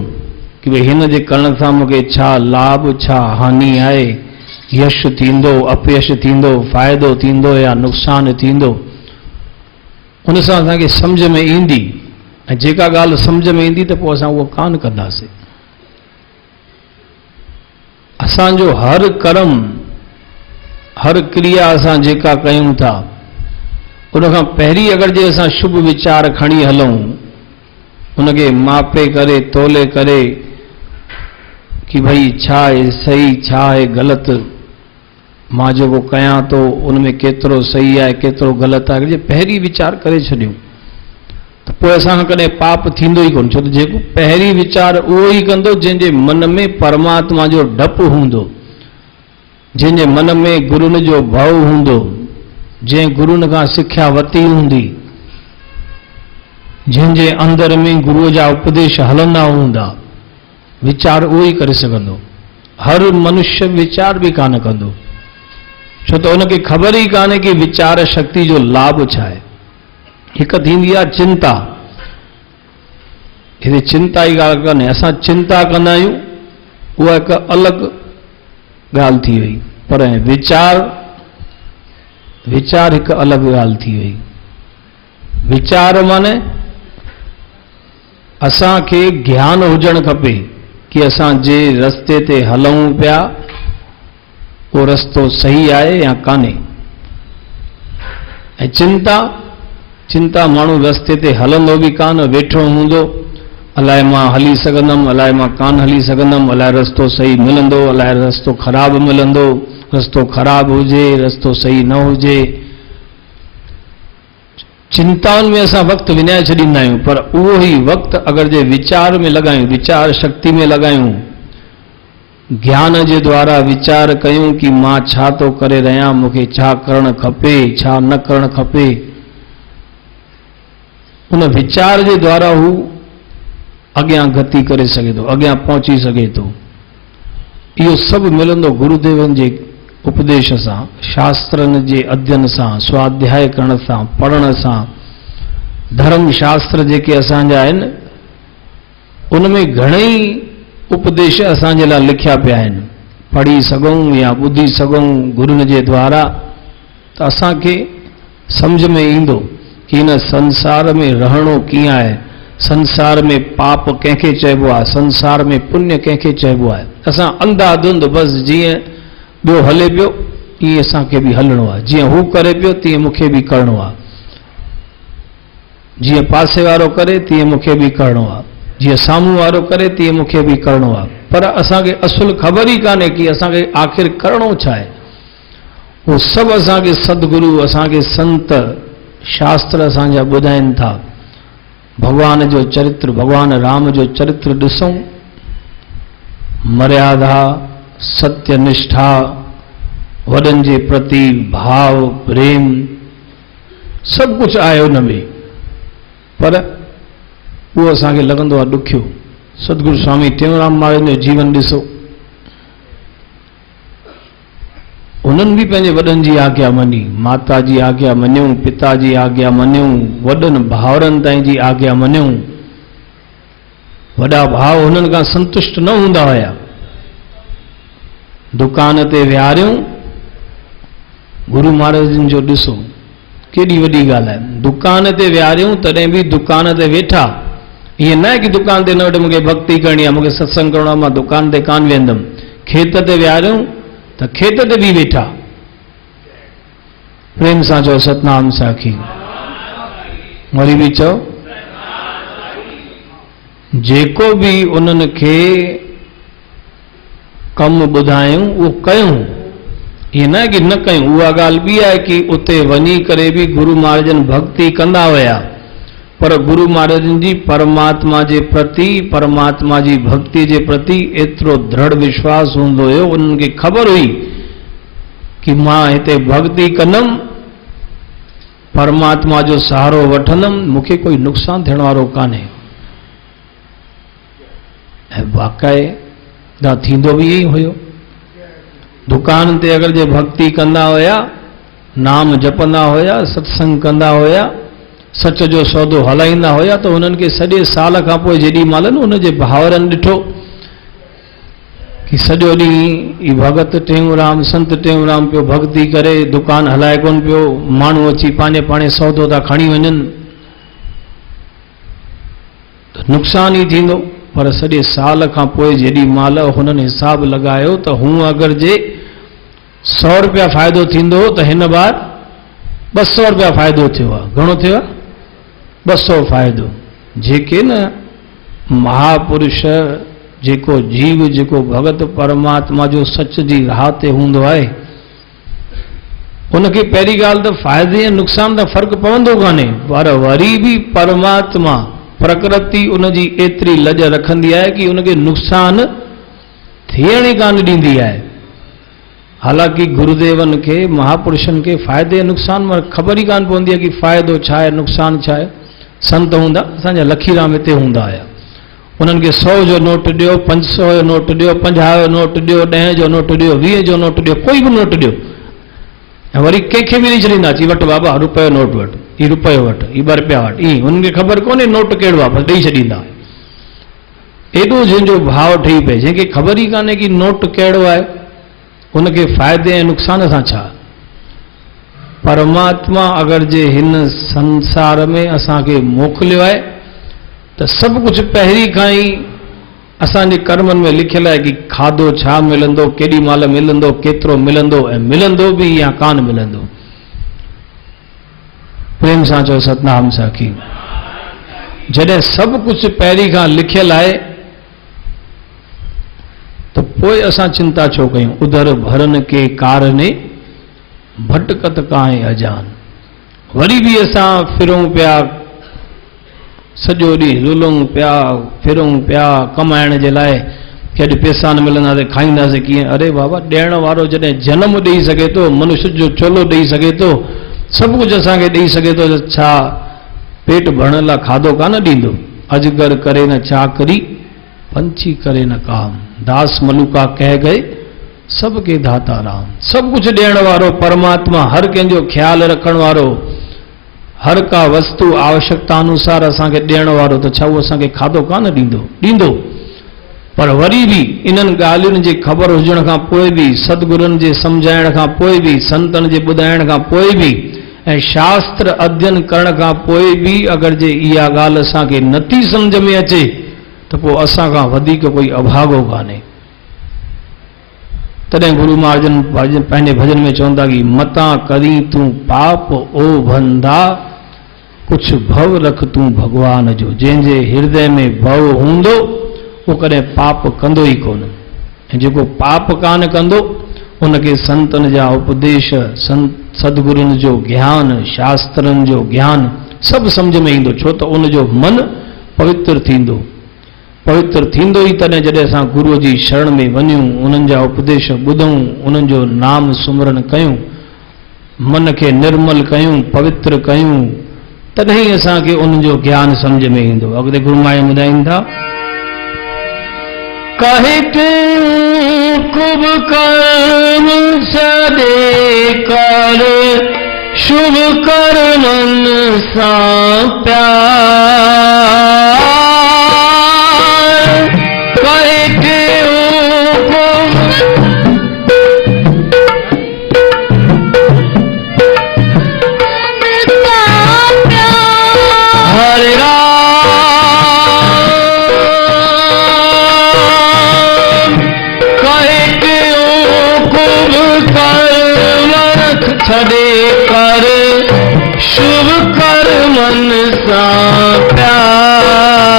कि भई हिन जे करण सां मूंखे छा लाभ, छा हानि आहे, यश थींदो, अपयश थींदो, फ़ाइदो थींदो या नुक़सानु थींदो। उन सां असांखे सम्झ में ईंदी ऐं जेका ॻाल्हि सम्झ में ईंदी त पोइ असां उहो कान कंदासीं। असांजो हर कर्म, हर क्रिया असां जेका कयूं था, उन खां पहिरीं अगरि जे असां शुभ वीचार खणी हलूं, उनखे मापे करे तोले करे कि भई छा आहे सही, छा आहे ग़लति, मां जेको कयां थो उन में केतिरो सही आहे, केतिरो ग़लति आहे, जे पहिरीं वीचार करे छॾियूं त पोइ असांखां कॾहिं पाप थींदो ई कोन। छो त जेको पहिरीं वीचार उहो ई कंदो जंहिंजे मन में परमात्मा जो डपु हूंदो, जंहिंजे मन में गुरुनि जो भव हूंदो, जंहिं गुरुनि खां सिख्या वरिती हूंदी, जंहिंजे अंदर में गुरुअ जा उपदेश हलंदा हूंदा, वीचार उहो ई करे सघंदो। हर मनुष्य वीचार बि कान कंदो, छो त उनखे ख़बर ई कान्हे कि वीचार शक्ति जो लाभ छा आहे। हिकु थींदी आहे चिंता, हिते चिंता जी ॻाल्हि कान्हे, असां चिंता कंदा आहियूं, उहा हिकु अलॻि ॻाल्हि थी वई, पर वीचार हिकु अलॻि ॻाल्हि थी वई। वीचार माने असांखे ज्ञान हुजणु खपे कि असां जे रस्ते ते हलूं पिया उहो रस्तो सही आहे या कान्हे। ऐं चिंता माण्हू रस्ते ते हलंदो बि कान, वेठो हूंदो, अलाए मां हली सघंदुमि, अलाए मां कान हली सघंदुमि, अलाए रस्तो सही मिलंदो, अलाए रस्तो ख़राबु मिलंदो, रस्तो ख़राबु हुजे, रस्तो सही न हुजे। चिंताउनि में असां वक़्तु विञाए छॾींदा आहियूं, पर उहो ई वक़्तु अगरि जे वीचार में लॻायूं, वीचार शक्ति में लॻायूं, ज्ञान जे द्वारा वीचार कयूं कि मां छा थो करे रहियां, मूंखे छा करणु खपे, छा न करणु खपे, उन वीचार जे द्वारा हू अॻियां गति करे सघे थो, अॻियां पहुची सघे थो। इहो सभु मिलंदो गुरुदेवनि जे उपदेश सां, शास्त्रनि जे अध्ययन सां, स्वाध्याय करण सां, पढ़ण सां। धर्म शास्त्र जेके असांजा आहिनि उन में घणेई उपदेश असांजे लाइ लिखिया पिया आहिनि, पढ़ी सघूं या ॿुधी सघूं गुरुनि जे द्वारा, त असांखे सम्झ में ईंदो कि हिन संसार में रहणो कीअं आहे, संसार में पाप कंहिंखे चइबो आहे, संसार में पुण्य कंहिंखे चइबो आहे। असां अंधाधुंध बसि जीअं ॿियो हले पियो ईअं असांखे बि हलणो आहे, जीअं हू करे पियो तीअं मूंखे बि करणो आहे, जीअं पासे वारो करे तीअं मूंखे बि करणो आहे, जीअं साम्हूं वारो करे तीअं मूंखे बि करणो आहे। पर असांखे असुल ख़बर ई कान्हे कि असांखे आख़िर करणो छा आहे। उहो सभु असांखे सदगुरु, असांखे संत, शास्त्र असांजा ॿुधाइनि था। भगवान जो चरित्र, भगवान राम जो चरित्र ॾिसूं, मर्यादा, सत्यनिष्ठा, वॾनि जे प्रति भाव, प्रेम, सभु कुझु आहे हुन में, पर उहो असांखे लॻंदो आहे ॾुखियो। सतगुरु स्वामी टेऊंराम महाराज जो जीवन ॾिसो, उन्हनि बि पंहिंजे वॾनि जी आज्ञा मञी, माता जी आज्ञा मञियूं, पिता जी आज्ञा मञियूं, वॾनि भाउरनि ताईं जी आज्ञा मञियूं। वॾा भाउ हुननि खां संतुष्ट न हूंदा हुया, दुकान ते विहारियूं, गुरु महाराजनि जो ॾिसो केॾी वॾी ॻाल्हि आहे। दुकान ते विहारियूं तॾहिं बि दुकान ते वेठा, ईअं न आहे कि दुकान ते न वेठो मूंखे भक्ति करणी आहे, मूंखे सत्संग करणो आहे, मां दुकान ते कान वेंदुमि। खेत ते विहारियूं त खेत ते बि वेठा, प्रेम सां चओ सतनाम साखी, वरी बि चओ। जेको बि उन्हनि खे कमु ॿुधायूं उहो कयूं, ईअं न आहे कि न कयूं। उहा ॻाल्हि बि आहे कि उते वञी करे बि गुरु महाराजनि भक्ति कंदा हुया, पर गुरु महाराजनि जी परमात्मा जे प्रति, परमात्मा जी भक्ति जे प्रति एतिरो दृढ़ विश्वास हूंदो हुयो, उन्हनि खे ख़बर हुई कि मां हिते भक्ति कंदमि, परमात्मा जो सहारो वठंदमि, मूंखे कोई नुक़सान थियण वारो कान्हे। ऐं वाक़ई थींदो बि ईअं हुयो। दुकान ते अगरि जे भक्ति कंदा हुया, नाम जपंदा हुया, सत्संग कंदा हुया, सच जो सौदो हलाईंदा हुया, त हुननि खे सॼे साल खां पोइ जेॾी महिल न हुन जे भाउरनि ॾिठो कि सॼो ॾींहुं ई भगत टेऊंराम, संत टेऊंराम पियो भक्ति करे, दुकान हलाए कोन पियो, माण्हू अची पंहिंजे पाणे सौदो था खणी वञनि, त नुक़सान ई थींदो। पर सॼे साल खां पोइ जेॾी महिल हुननि हिसाब लॻायो त हूं अगरि जे 100 रुपया फ़ाइदो थींदो त हिन बार 200 रुपया फ़ाइदो थियो आहे। घणो थियो आहे? 200 फ़ाइदो। जेके न महापुरुष, जेको जीव, जेको भगत परमात्मा जो सच जी राह ते हूंदो आहे, उनखे पहिरीं ॻाल्हि त फ़ाइदे ऐं नुक़सान त फ़र्क़ु पवंदो कान्हे, पर वरी बि परमात्मा प्रकृति उनजी एतिरी लॼ रखंदी आहे कि उनखे नुक़सान थियण ई कान ॾींदी आहे। हालांकि गुरुदेवनि खे, महापुरुषनि खे फ़ाइदे ऐं नुक़सान में ख़बर ई कान पवंदी आहे कि फ़ाइदो छा आहे, नुक़सान छा आहे। संत हूंदा, असांजा लखीराम हिते हूंदा हुया, उन्हनि खे 100 जो नोट ॾियो, 500 जो नोट ॾियो, 50 जो नोट ॾियो, 10 जो नोट ॾियो, 20 जो नोट ॾियो, कोई बि नोट ॾियो, ऐं वरी कंहिंखे बि ॾेई छॾींदा, अची वटि बाबा रुपयो नोट वटि, ही रुपयो वटि, ही 2 रुपया वटि, ईअं हुननि खे ख़बर कोन्हे नोट कहिड़ो आहे, बसि ॾेई छॾींदा। एॾो जंहिंजो भाव ठही पए, जंहिंखे ख़बर ई कान्हे कि नोट कहिड़ो आहे, उनखे फ़ाइदे ऐं नुक़सान सां छा। परमात्मा अगरि जे हिन संसार में असांखे मोकिलियो आहे त सभु कुझु पहिरीं खां ई असांजे कर्मनि में लिखियलु आहे कि खाधो छा मिलंदो, केॾी महिल मिलंदो, केतिरो मिलंदो, ऐं मिलंदो बि या कान मिलंदो। प्रेम सां चओ सतनाम साखी। जॾहिं सभु कुझु पहिरीं खां लिखियलु आहे त पोइ असां चिंता छो कयूं। उधर भरन के कारणे भटकत काहे अजान। वरी बि असां फिरूं पिया, सॼो ॾींहुं लुलूं पिया, फिरूं पिया कमाइण जे लाइ, कि अॼु पैसा न मिलंदा त खाईंदासीं कीअं। अरे बाबा, ॾियण वारो जॾहिं जनम ॾेई सघे थो, मनुष्य जो चोलो ॾेई सघे थो, सभु कुझु असांखे ॾेई सघे थो, त छा पेट भरण लाइ खाधो कान ॾींदो। अजगर करे न चाकरी, पंछी करे न काम, दास मलुका कह गए सबके दाता राम। सभु कुझु ॾियण वारो परमात्मा, हर कंहिंजो ख्यालु रखण वारो, हर का वस्तु आवश्यकता अनुसार असांखे ॾियण वारो, त छा उहो असांखे खाधो कान ॾींदो। पर वरी बि इन्हनि ॻाल्हियुनि जी ख़बर हुजण खां पोइ बि, सदगुरुनि जे सम्झाइण खां पोइ बि, संतनि जे ॿुधाइण खां पोइ बि, ऐं शास्त्र अध्ययन करण खां पोइ बि अगरि जे इहा ॻाल्हि असांखे नथी सम्झ में अचे त पोइ असां खां वधीक कोई अभागो कान्हे। तॾहिं गुरु महाराजन पंहिंजे भजन में चवंदा कि मता करी तूं पाप ओ भंदा, कुछ भव रख तूं भगवान जो। जंहिंजे हृदय में भव हूंदो उहो कॾहिं पाप कंदो ई कोन, ऐं जेको पाप कान कंदो उनखे संतनि जा उपदेश, सदगुरुनि जो ज्ञान, शास्त्रनि जो ज्ञान सभु सम्झ में ईंदो, छो त उनजो मन पवित्र थींदो। पवित्र थींदो ई तॾहिं जॾहिं असां गुरूअ जी शरण में वञूं, उन्हनि जा उपदेश ॿुधूं, उन्हनि जो नाम सुमरन कयूं, मन खे निर्मल कयूं, पवित्र कयूं, तॾहिं असांखे उन्हनि जो ज्ञान सम्झ में ईंदो। अॻिते गुरू महाराज ॿुधाईनि था, कहे कुब कर्म सदे कर, शुभ कर्मन सां प्यार। कहे के हरे छड़े कर शुभ कर मन सा प्यार।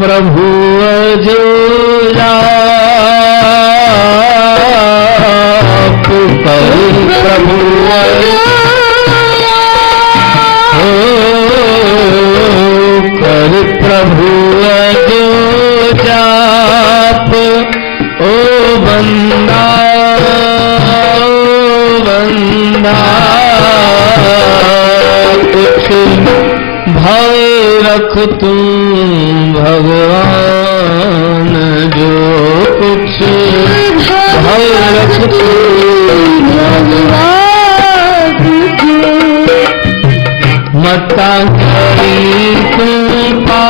प्रभु जो जाप कर प्रभु कर प्रभु जो जाप ओ बंदा कुछ भय रख तुम भगवान जो कुछ भय रख तुम भगवान जो मता करी तुम मता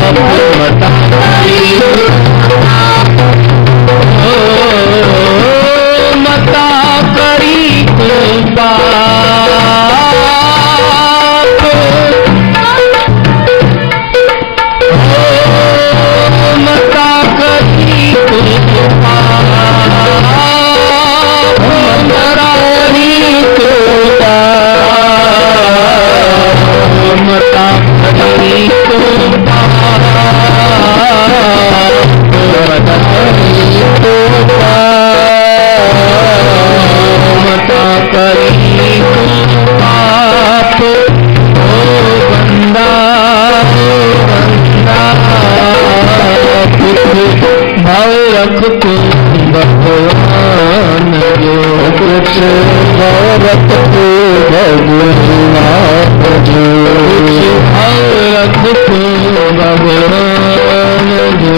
करी मता करी तुम मता करी भाव रख तुम भगवान जो कुछ भाव रख तुम भगवान जो भाव रख तुम भगवान जो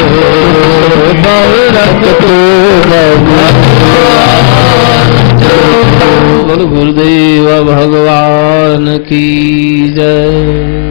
भाव रख तुम भगवान जो बोलो गुरुदेव भगवान की जय।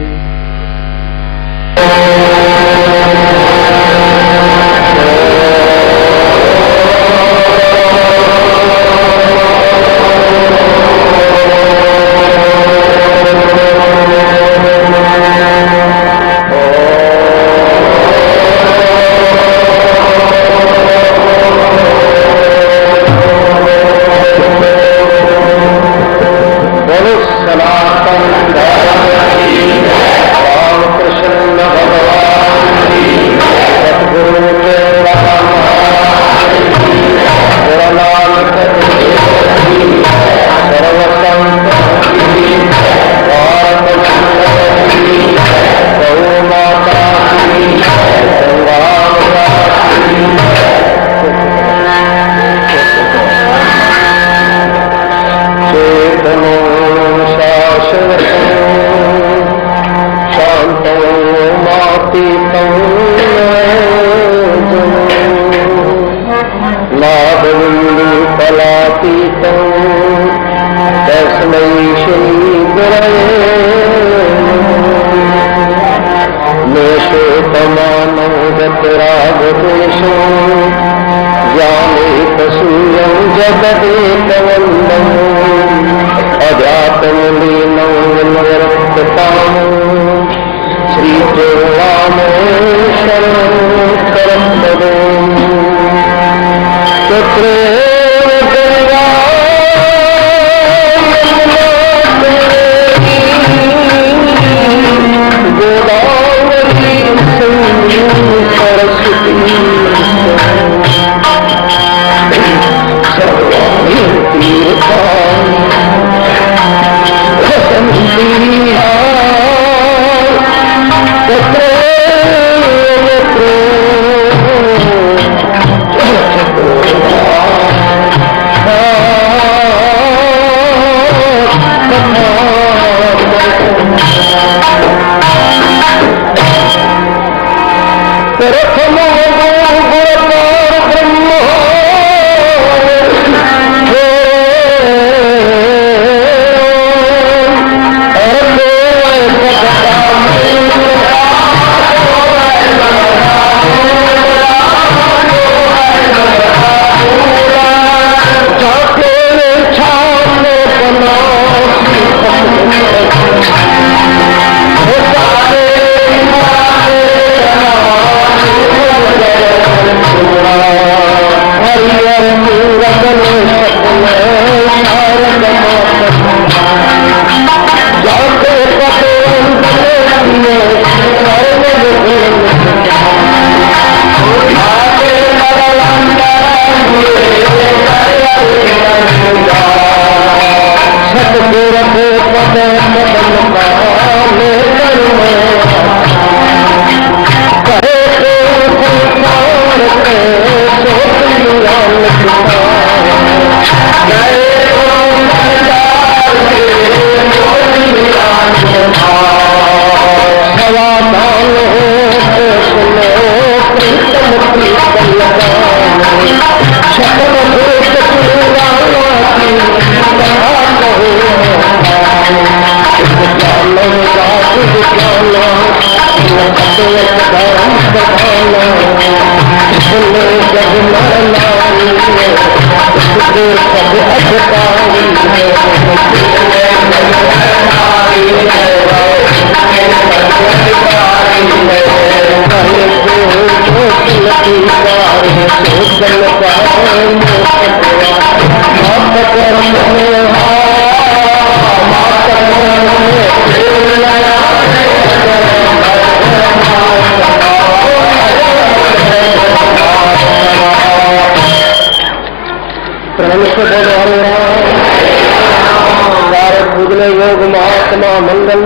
मंगल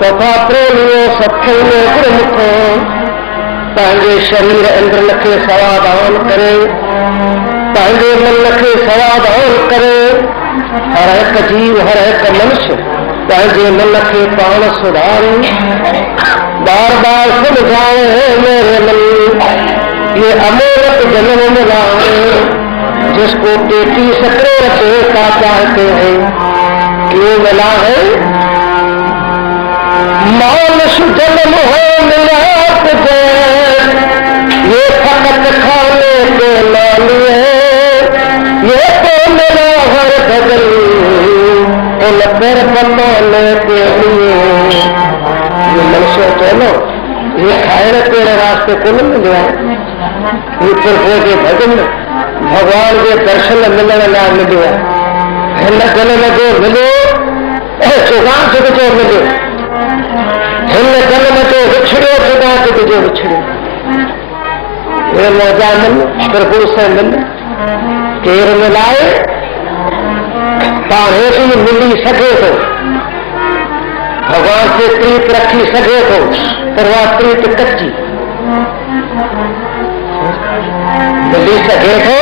तथा प्रेमियों सत्संग में गुरुमुखो पंहिंजे शरीर इंद्र खे समाधान करे, पंहिंजे मन खे समाधान करे। हर एक जीव, हर एक मनुष्य पंहिंजे मन खे पाण सुधारे, बार बार समझाए मेरे मन ये अमोलक जन्म मिला है, जिसको बेटी सकरे का चाहते हैं क्यों मिला है। मानुष जन्म हो मिला तुझे, ये फकत खाने के लिए, ये तो मिला हर बदल इन पर बनाने के लिए। ये मनुष्य चलो ये खाए तेरे रास्ते को नहीं मिले, ये प्रभु के भजन भगवान के दर्शन मिलने ना मिले, हिन जन्म जो मिले चुगान चुग जो मिले, हिन जन्म जो विछड़ियो चुगान चुग जो विछड़ियो। ये मौजा मिल प्रभु से मिल केर मिलाए पाणे भी मिली सके तो, भगवान से प्रीत रखी सके तो, पर वह प्रीत कच्ची मिली सके तो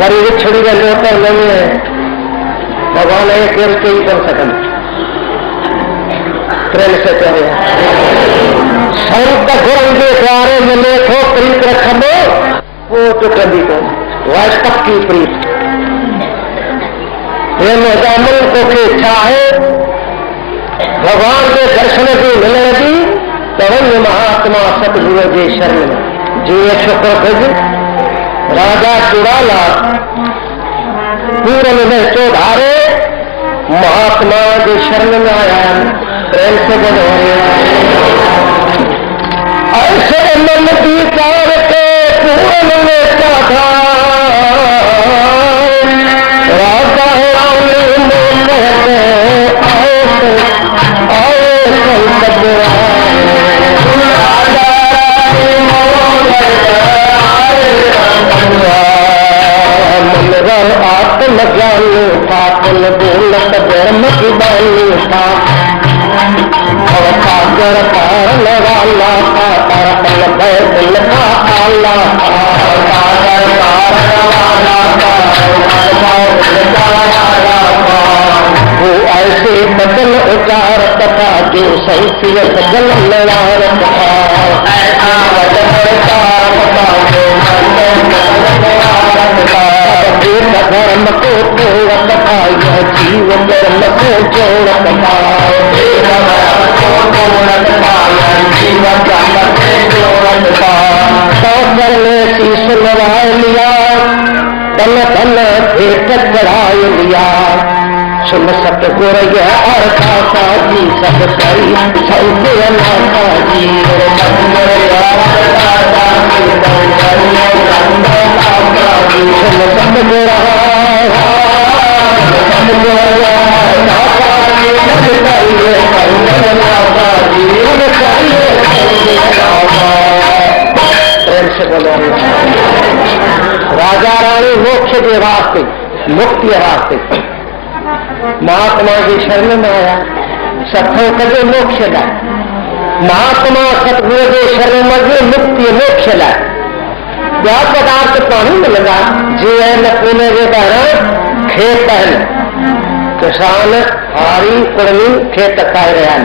वरी विछड़ी का लोटर नहीं है। भगवान एक के ही कर सकन प्रेम से करे संत गुरु के द्वारे मिले थो प्रीत रखो वो तो कभी को वास्तव की प्रीत प्रेम जामुन को की इच्छा है भगवान के दर्शन की मिलने दी तवन्य महात्मा सतगुरु के शरण जी शुक्र भज राजा चुड़ाला पूरन में चौधारे महात्मा के शरण में आया प्रेम से बनो ऐसे मन विचार के पूरन में चौधा राजा राम में आत्मज्ञानी पापन बोलत धर्म की बानी था अवसागर कारण वाला था तरपन बैतल का आला सागर कारण वाला था वो ऐसे बदल उचारत था जो संसियत जल लड़ारत था ऐसा बदल उचारत था धर्म को तोड़त था यह जीव धर्म को जोड़त था जीव धर्म को जोड़त था सागर ने शीश नवाए लिया तन धन भेंट चढ़ाए लिया सुन सतगुर यह अर्था साजी सब सही सौते अनाथा जी राजा रानी मोक्ष के रास्ते मुक्ति रास्ते महात्मा की शरण में आया सत्संग करे मोक्ष लाए महात्मा सतगुरु के शरण में मुक्ति मोक्ष लाए क्या पदार्थ पानी में लगा जी है न पुणे के कारण खेत है किसान हारी कुड़नी खेत खाए रहा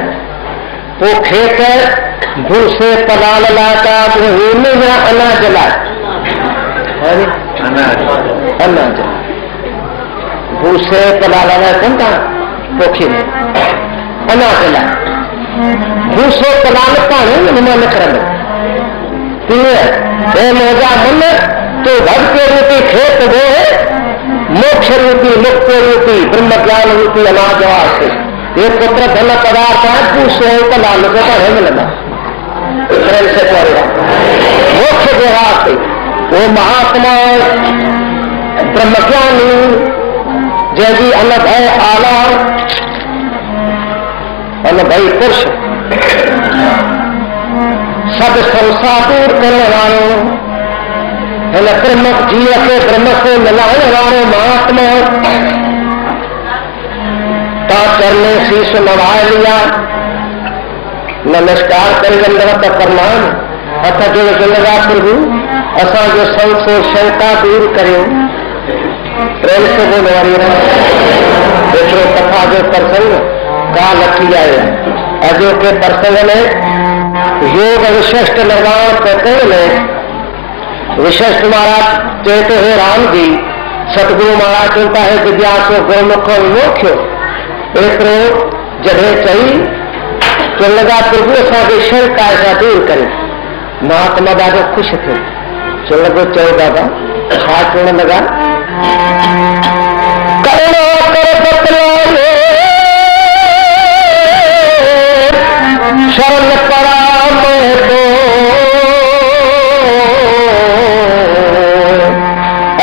वो खेत भूसे पलाल लाता भूमि में अनाज ला अनाज भूसे पलाल ला पोखी में अनाज ला भूसो कलाल पाने मन करन हे मोजा मन तो भक्ति रूपी खेत दे मोक्ष रूपी मुक्त रूपी ब्रह्म ज्ञान रूपी अनाजवास ये पुत्र धन पदार्थ है भूसो कलाल को पढ़े मिलना प्रेम से पढ़ेगा मोक्ष देहात वो महात्मा ब्रह्मज्ञानी जैसी अनभय आला अनभय पुरुष सब संसार दूर करने वालों ब्रह्म जीव के ब्रह्म से मिलाने वाले महात्मा का चरने शीश नवा लिया नमस्कार कर प्रणाम अथा जो जलगा प्रभु असा जो संशय शंका दूर करो प्रेम से बोल वाली देखो कथा जो प्रसंग का लखी आए अजो के प्रसंग में योग विशिष्ट निर्माण प्रकरण में विशिष्ट महाराज कहते हैं राम जी सतगुरु महाराज कहता है विद्यासो गुरुमुख मोक्ष एक जगह चाहिए तो लगा प्रभु असांखे शंका ऐसा दूर करे महात्मा ॾाढो ख़ुशि थे चो लगो चयो दादा छा चवण लगा करुणा कर बतलायो शरण पराम दो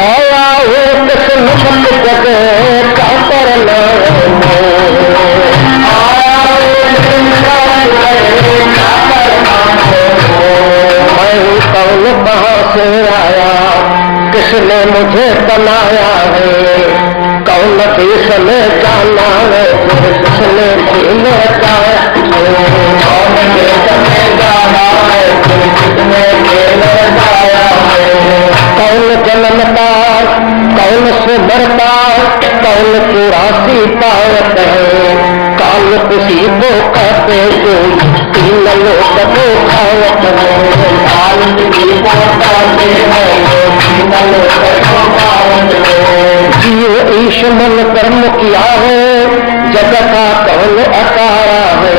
आया हो कृष्ण मत जग का परना कहाँ से आया किसने मुझे बनाया है कौन देश में जाना है किसने दिन जाया कौन देश में जाना है किसने दिन जाया है कौन जन्मता कौन से मरता कौन 84 पावत है काल खुशी को कहते जो 3 लोग को खावत है जियो ईश मन कर्म किया है जगत का कौन अकारा है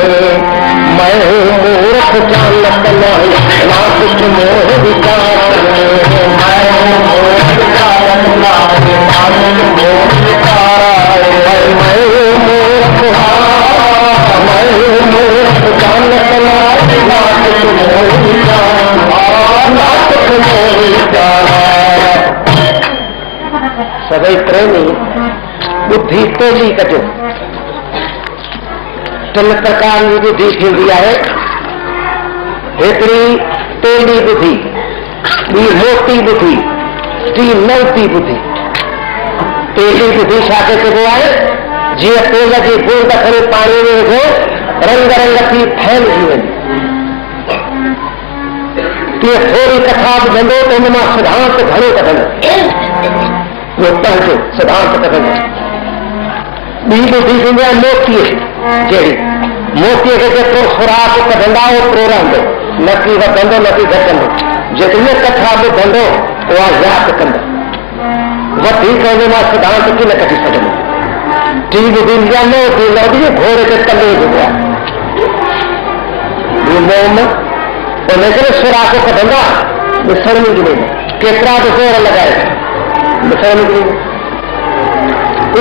मैं मूर्ख जानत नहीं ना कुछ मोह विचारा है मैं मूर्ख जानत नहीं ना कुछ मोह विचारा है मैं मूर्ख जानत नहीं ना कुछ मोह विचारा सभी प्रेमी बुद्धि तेजी कजो 3 प्रकार की बुद्धि थी है हिकिड़ी तेली बुद्धि ॿी मोटी बुद्धि टी नवती बुद्धि तेली बुद्धि छा चइबो आहे जीअं तेल जी बूंद खणी पाणी में विझो रंग रंग थी फैलिजी वञे तीअं थोरी कथा ॿुधंदो त हुन मां सिद्धांत घणो कढंदो पंहिंजो सिद्धांत कढंदो ॿी बुद्धि थींदी आहे मोतीअ जहिड़ी मोतीअ खे जेतिरो खुराक कढंदा ओतिरो रहंदो न की वधंदो न की घटंदो जेतिरी कथा ॿुधंदो उहा यादि कंदो वधीक हुन मां सिद्धांत की न कढी सघंदो टी बुद्धि ईंदी आहे मोती लॻी घोड़े खे तले विझंदो आहे मोम उन करे सुराख कढंदा ॾिसण में ईंदो केतिरा बि ज़ोर लॻाए ॾिसण में ईंदो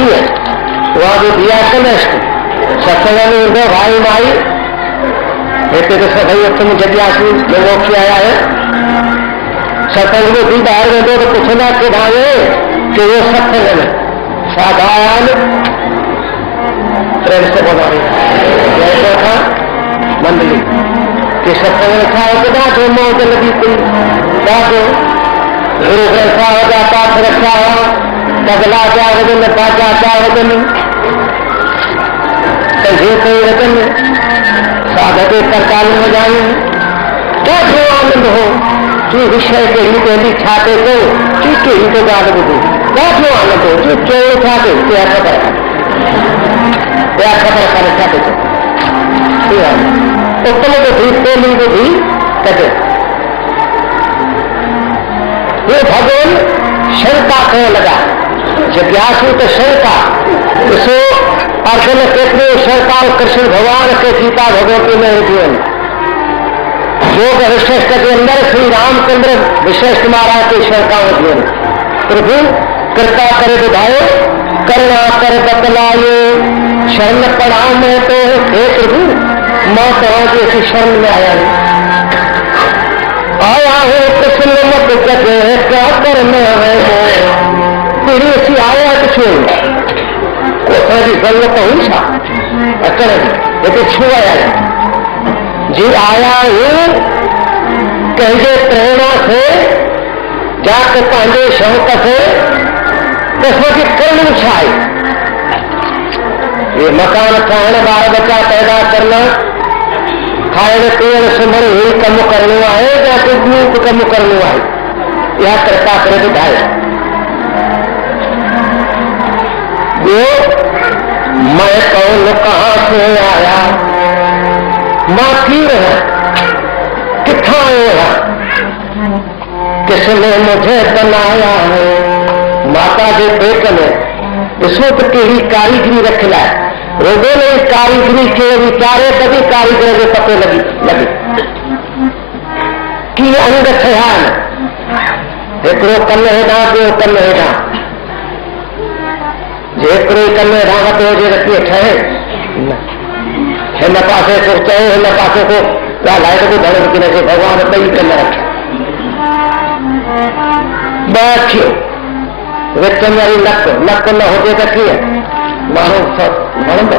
ईअं उहा बि दिया कनेस्ट सत्संग में ईंदो भाई माई हिते त सभई हथ में जॻियासीं जॻो थी आया है सत्संग में बि ॿाहिरि वेंदो त पुछंदा कि भाई कहिड़ो सत्संग में छा ॻाल्हि प्रेम से बोलावे जय था मंडली कि सत्संग में छा आहे ॾाढो मौज लॻी पई ॾाढो गुरु ग्रंथ साहिब जा पाठ रखिया हुआ तबला जा वॼन बाजा जा वॼन कंहिं कई वॼन साध ते तरकारियूं वॼायूं ॾाढो आनंद हो तूं विषय कहिड़ी पहली छा ते कयो तूं कहिड़ी तो ॻाल्हि ॿुधी ॾाढो आनंद हो तूं चयो छा ते ॿिया ख़बर कान्हे छा ते चयो उत्तम ॿुधी पहली ॿुधी कजे ये भगवान शंका करण लगा जिज्ञासु तो शंका ॾिसो अर्जुन कितनी शंकाओं कृष्ण भगवान के गीता भगवती में जीवन योग विशिष्ट के अंदर श्री रामचंद्र विशिष्ट महाराज की शंकाओं जीवन प्रभु कृपा करे विधायो करुणा कर बतलायो शरण पड़ा मैं तो हे प्रभु मैं तो ऐसी शरण में आया हूँ कृष्ण मत जगे क्या करना है तेरी ऐसी आया कुछ कोई जरूरत हुई सा अकड़ ये छू आया जी आया हूँ कहे प्रेरणा से जाके पांडे शौक से कसम की कर्ण छाई ये मकान खाने बाल बच्चा पैदा करना खाने पीने सुमन ही कम करने है या कुछ कम करने है यह कृपा करे विधाय वो मैं कौन कहां से आया माफी रहा किथा आया किसने मुझे बनाया है माता के पेट में इसमें तो केड़ी कारीगरी रखला रोगो ने कारीगरी के विचारे कभी कारीगर के पते लगी कि अंग थयान एक कल हेठा ॿियो कल हेठा जेतिरो कल हेठा तो जे रखी ठहे हिन पासे को चयो हिन पासे को ॻाल्हाए तो घणे किन खे भॻवान ॿई कल रखिया ॿ थियो विच में वरी नक न हुजे त कीअं माण्हू वणंदो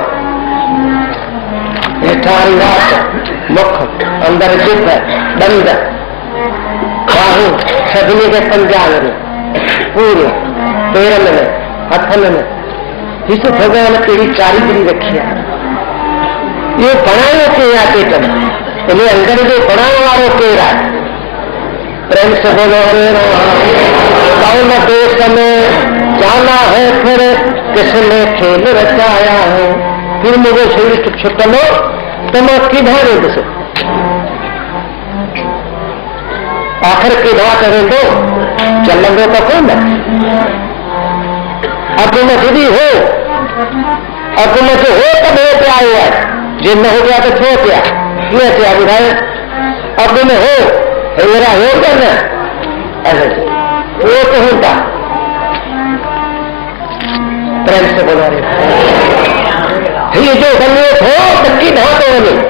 हेठां रात मुख अंदर जिभ ॾंद बाहूं सभिनी खे पंजाब में पूरे पेरनि में हथनि में ॾिसो भॻवान कहिड़ी कारीगरी रखी आहे इहो बणायो केरु आहे पेट में इन अंदर जो बणाइण वारो केरु आहे प्रेम से बोलो हरे राम कौन देश में जाना है फिर किसने खेल रचाया है फिर मुझे शरीर छुटलो तो मैं किधर से आखिर किधा करेंगे चलेंगे तो कौन अब मैं खुदी हो अब मैं जो हो तब हो क्या हुआ है जिन में हो गया तो छो क्या ये क्या बुझाए अब मैं हो मेरा हो करना ऐसे वो तो होता प्रेम से बोला ये जो संयोग हो बच्ची धातो नहीं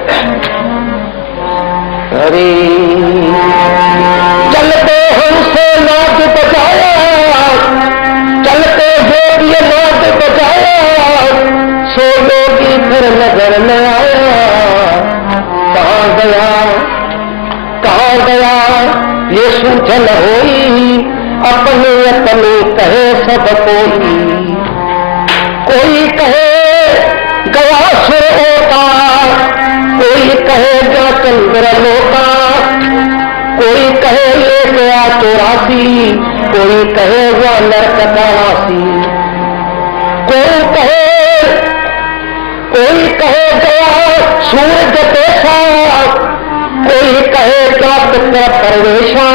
अरे चलते हमसे नाद बचाया चलते जो ये नाद बचाया सो लोगी फिर नजर न आया कहाँ गया ये सूझन होई अपने अपने कहे सब कोई कहे गया सुर होता कोई कहे जा चंद्र लोका कोई कहे ये गया 84 कोई कहे हुआ नरक का वासी कोई कहे गया सूरज पेशा कोई कहे क्या पित्र परवेशा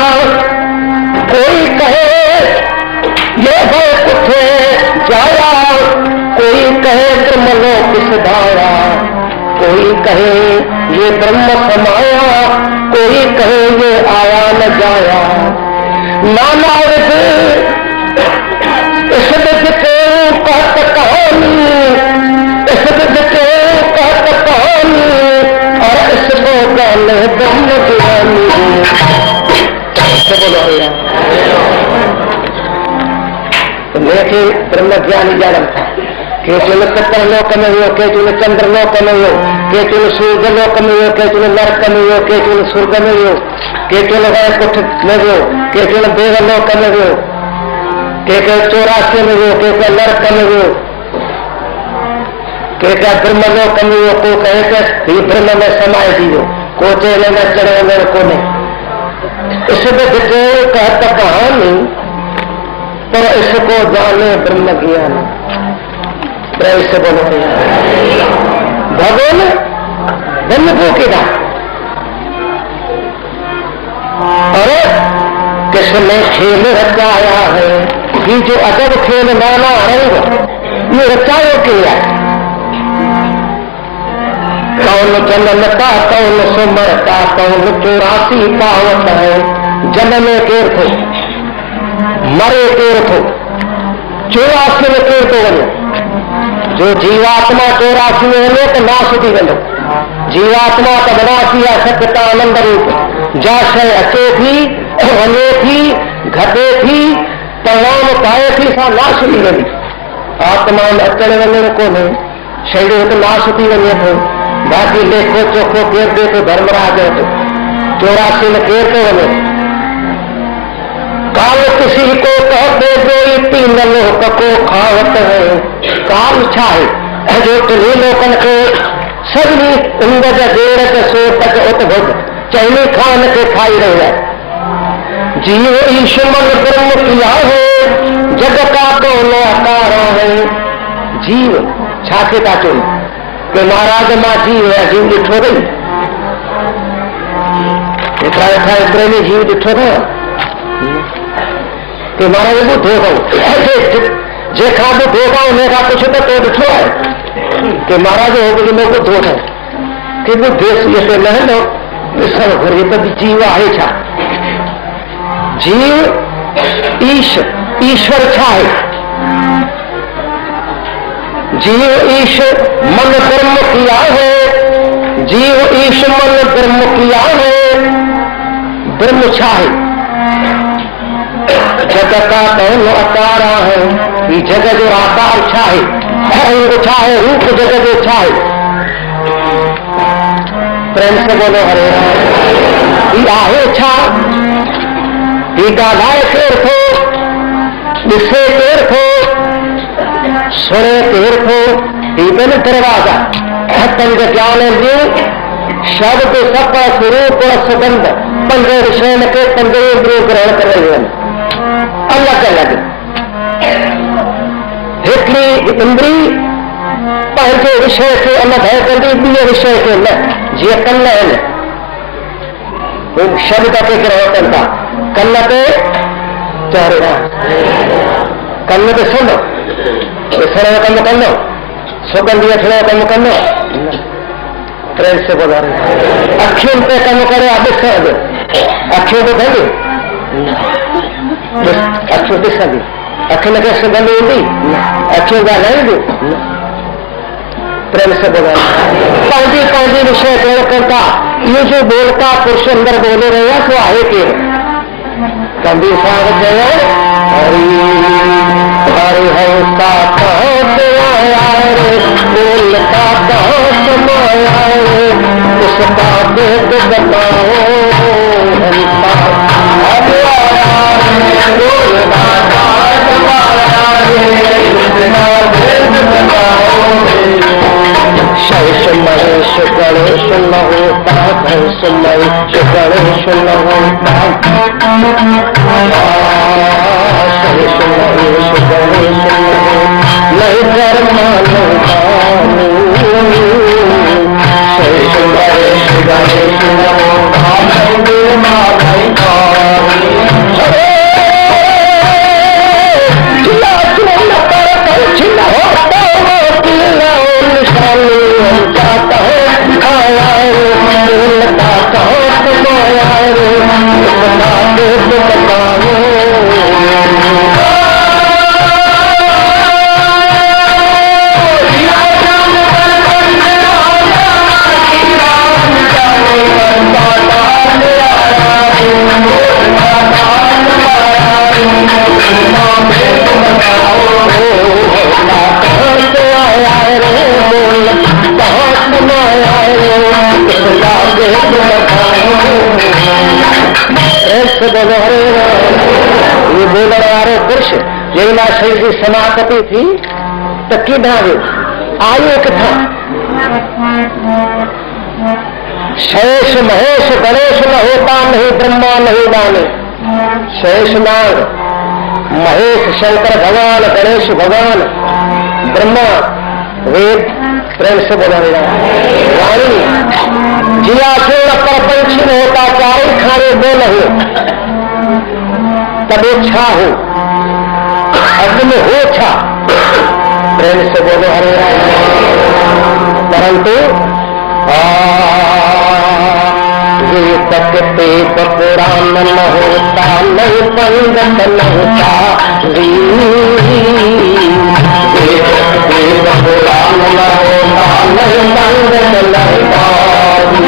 कोई कहे ये है कुछ जाया कोई कहे ब्रह्मलो किस धाया कोई कहे ये ब्रह्म समाया कोई कहे ये आया न जाया नाना इस विध के कहत कहानी इस विध के कहत कहानी और इसको गाने ब्रह्म ज्ञानी लेके ब्रह्म ज्ञानी जानम था केचुन सत्तर लोक में हो केचुन चंद्र लोक में हो केचुन सूर्य लोक में हो केचुन नरक में हो केचुन स्वर्ग में हो केचुन कुठ में हो केचुन देव लोक में हो के 84 में हो के नरक में हो के ब्रह्म लोक में हो को कहे कि ब्रह्म में समाये दियो को चेले में चढ़े में कोने इस विध के कहत कहानी पर इसको जाने ब्रह्म ज्ञान से बोलो भगवान ब्रह्म को किया और किसने खेल रचाया है ये जो अजब खेल नाना है ये रचायो किया कौन जन्म का कौन सुमर का कौन 84 पावत है। जन्मे केर थो मरे केर थो 84 में केर तो वञे। जो जीवात्मा 84 में वञे तो नाश थी वेंदो। जीवात्मा त विनाशी आहे सत्य आनंद रूप। जा शइ अचे थी वञे थी घटे थी परिणाम पाए थी सा नाश थी वेंदी। आत्मा में अचण वञण कोन्हे शरीर तो नाश थी वञे थो। बाक़ी लेखो चोखो केर ॾे थो धर्मराज 84 में केर थो वञे। काल किसी को कहते जो तीन लोक को खावत है। काल छा आहे जो टिनी लोकनि खे सभिनी इंद जा देर ते सो तक उत भुग चइनी खान खे खाई रहियो आहे। जीव ईश मन ब्रह्म किया है जग का कौन आकारा है। जीव छा खे था चवनि कि महाराज मां जीव आहे। जीव ॾिठो अथई एतिरा प्रेमी जीव ॾिठो अथव कि महाराज ॿुधो अथऊं जंहिंखां ॿुधो अथऊं उन खां पुछ त तो ॾिठो आहे कि महाराज हो ॿुधो अथऊं कि ॿुधेसि इहे न हलो ॾिसणु घुरिजे त जीव आहे छा। जीव ईश्वर छा आहे। जीव ईश मन ब्रह्म किया है। जीव ईश मन ब्रह्म किया है। ब्रह्म छा है। जग का कौन आकार है। ये जग जो आकार छा है रंग छा है रूप जग जो छा है। प्रेम से बोलो हरे राम। ये आहे छा। ये ॻाल्हाए केर थो ॾिसे केर थो सुणे केर थो। ये ॿिनि दरवाजा पंज ज्ञान जूं शब्द सप स्वरूप सुगंध 5 विषयनि खे 5 इंद्रियूं ग्रहण करे रहियूं आहिनि। अलग अलग हिकिड़ी इंद्री पंहिंजे विषय खे अनुभव कंदी ॿिए विषय खे न। जीअं कन आहिनि हू शब्द खे ग्रहण कनि था। कन ते चढ़ा कन ॾिसंदो ॾिसण जो कमु कंदो सुगंधी अचण जो कमु कंदो। प्रेम से बोला अखियुनि ते कमु करे ॾिसण जो अखियूं ॿुधंदी अखियूं ॾिसंदी अखियुनि खे सुगंध ईंदी अखियूं ॻाल्हाईंदियूं। प्रेम से बोला पंहिंजी पंहिंजी विषय ग्रहण करता। इहो जो बोलता पुरुष अंदर बोले रहियो आहे सो आहे केरु। कबीर साहब चयो हरि हरि हंसा आया रे बोलता समाया रे उसका वेद बताओ हंसा शेष महेश गणेश न होता भैंस महेश गणेश न होता। शेष महेश गणेश नहीं धर्म शेष महेश गणेश न होता ये बोलने वाले पुरुष जैना शरीर की समापति थी तो कि आयु किथा। शेष महेश गणेश न होता नहीं ब्रह्मा नहीं दाने। शेष नाग महेश शंकर भगवान गणेश भगवान ब्रह्मा वेद प्रेम से बोला वाणी जिया पूर्ण पर पंछी में होता चारे खाने दो नहीं तब छा हो अग्नि हो छा। प्रेम से बोलो हरे परंतु ये तकते पुराण न होता, नहीं पंडित नहीं साधी। ये तकते पुराण न होता, नहीं पंडित नहीं साधी।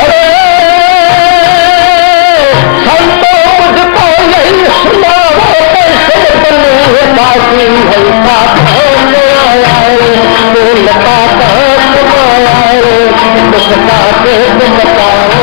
अरे संतो मुझको यही सुनाओ, कैसे बनी है काशी है का आया रे, लता आया रे, दुखता के बताओ।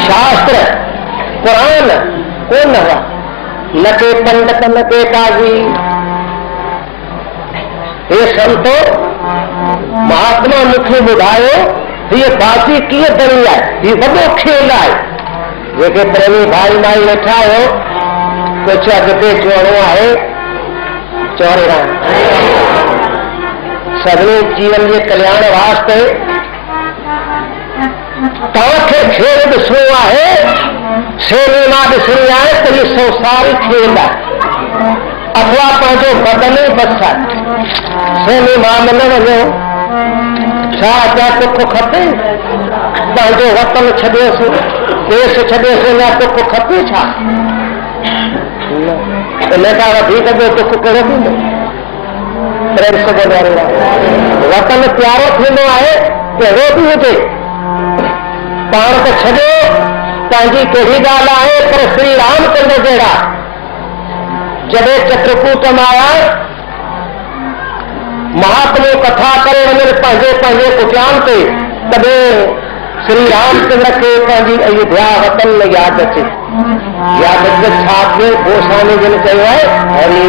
शास्त्र पुराण कोन हुआ, न के पंडित न के काजी। हे संतो, महात्मा मुखे ॿुधायो ये बाकी कीअं दड़ी आहे, ही वॾो खेल आहे। जेके प्रेमी भाई माई वेठा आहियो, कुझु अॻिते चवणो आहे चवणी रहां। सभिनी जीवन जे कल्याण वास्ते तव्हांखे खेल ॾिसणो आहे, सिनेमा ॾिसणी आहे त इहो संसारी खेल आहे, अथवा पंहिंजो बदन ई बस आहे। सिनेमा में न वञो, छा अञा दुख खपे? पंहिंजो वतन छॾियोसि, देश छॾियोसि, अञा दुख खपे छा? इन खां वधीक ॿियो दुख कहिड़ो थींदो? प्रेम सां ॿुधायो, वतन प्यारो थींदो आहे कहिड़ो बि हुजे, पाण त छॾियो, पंहिंजी कहिड़ी ॻाल्हि आहे। पर श्री रामचंद्र जहिड़ा जॾहिं चित्रकूट मां आया, महात्मा कथा करे वञनि पंहिंजे पंहिंजे कुटियान ते, तॾहिं श्री रामचंद्र खे पंहिंजी अयोध्या वतन में यादि अचे। यादि छा थिए? गोस्वामी जिन चयो आहे, हरि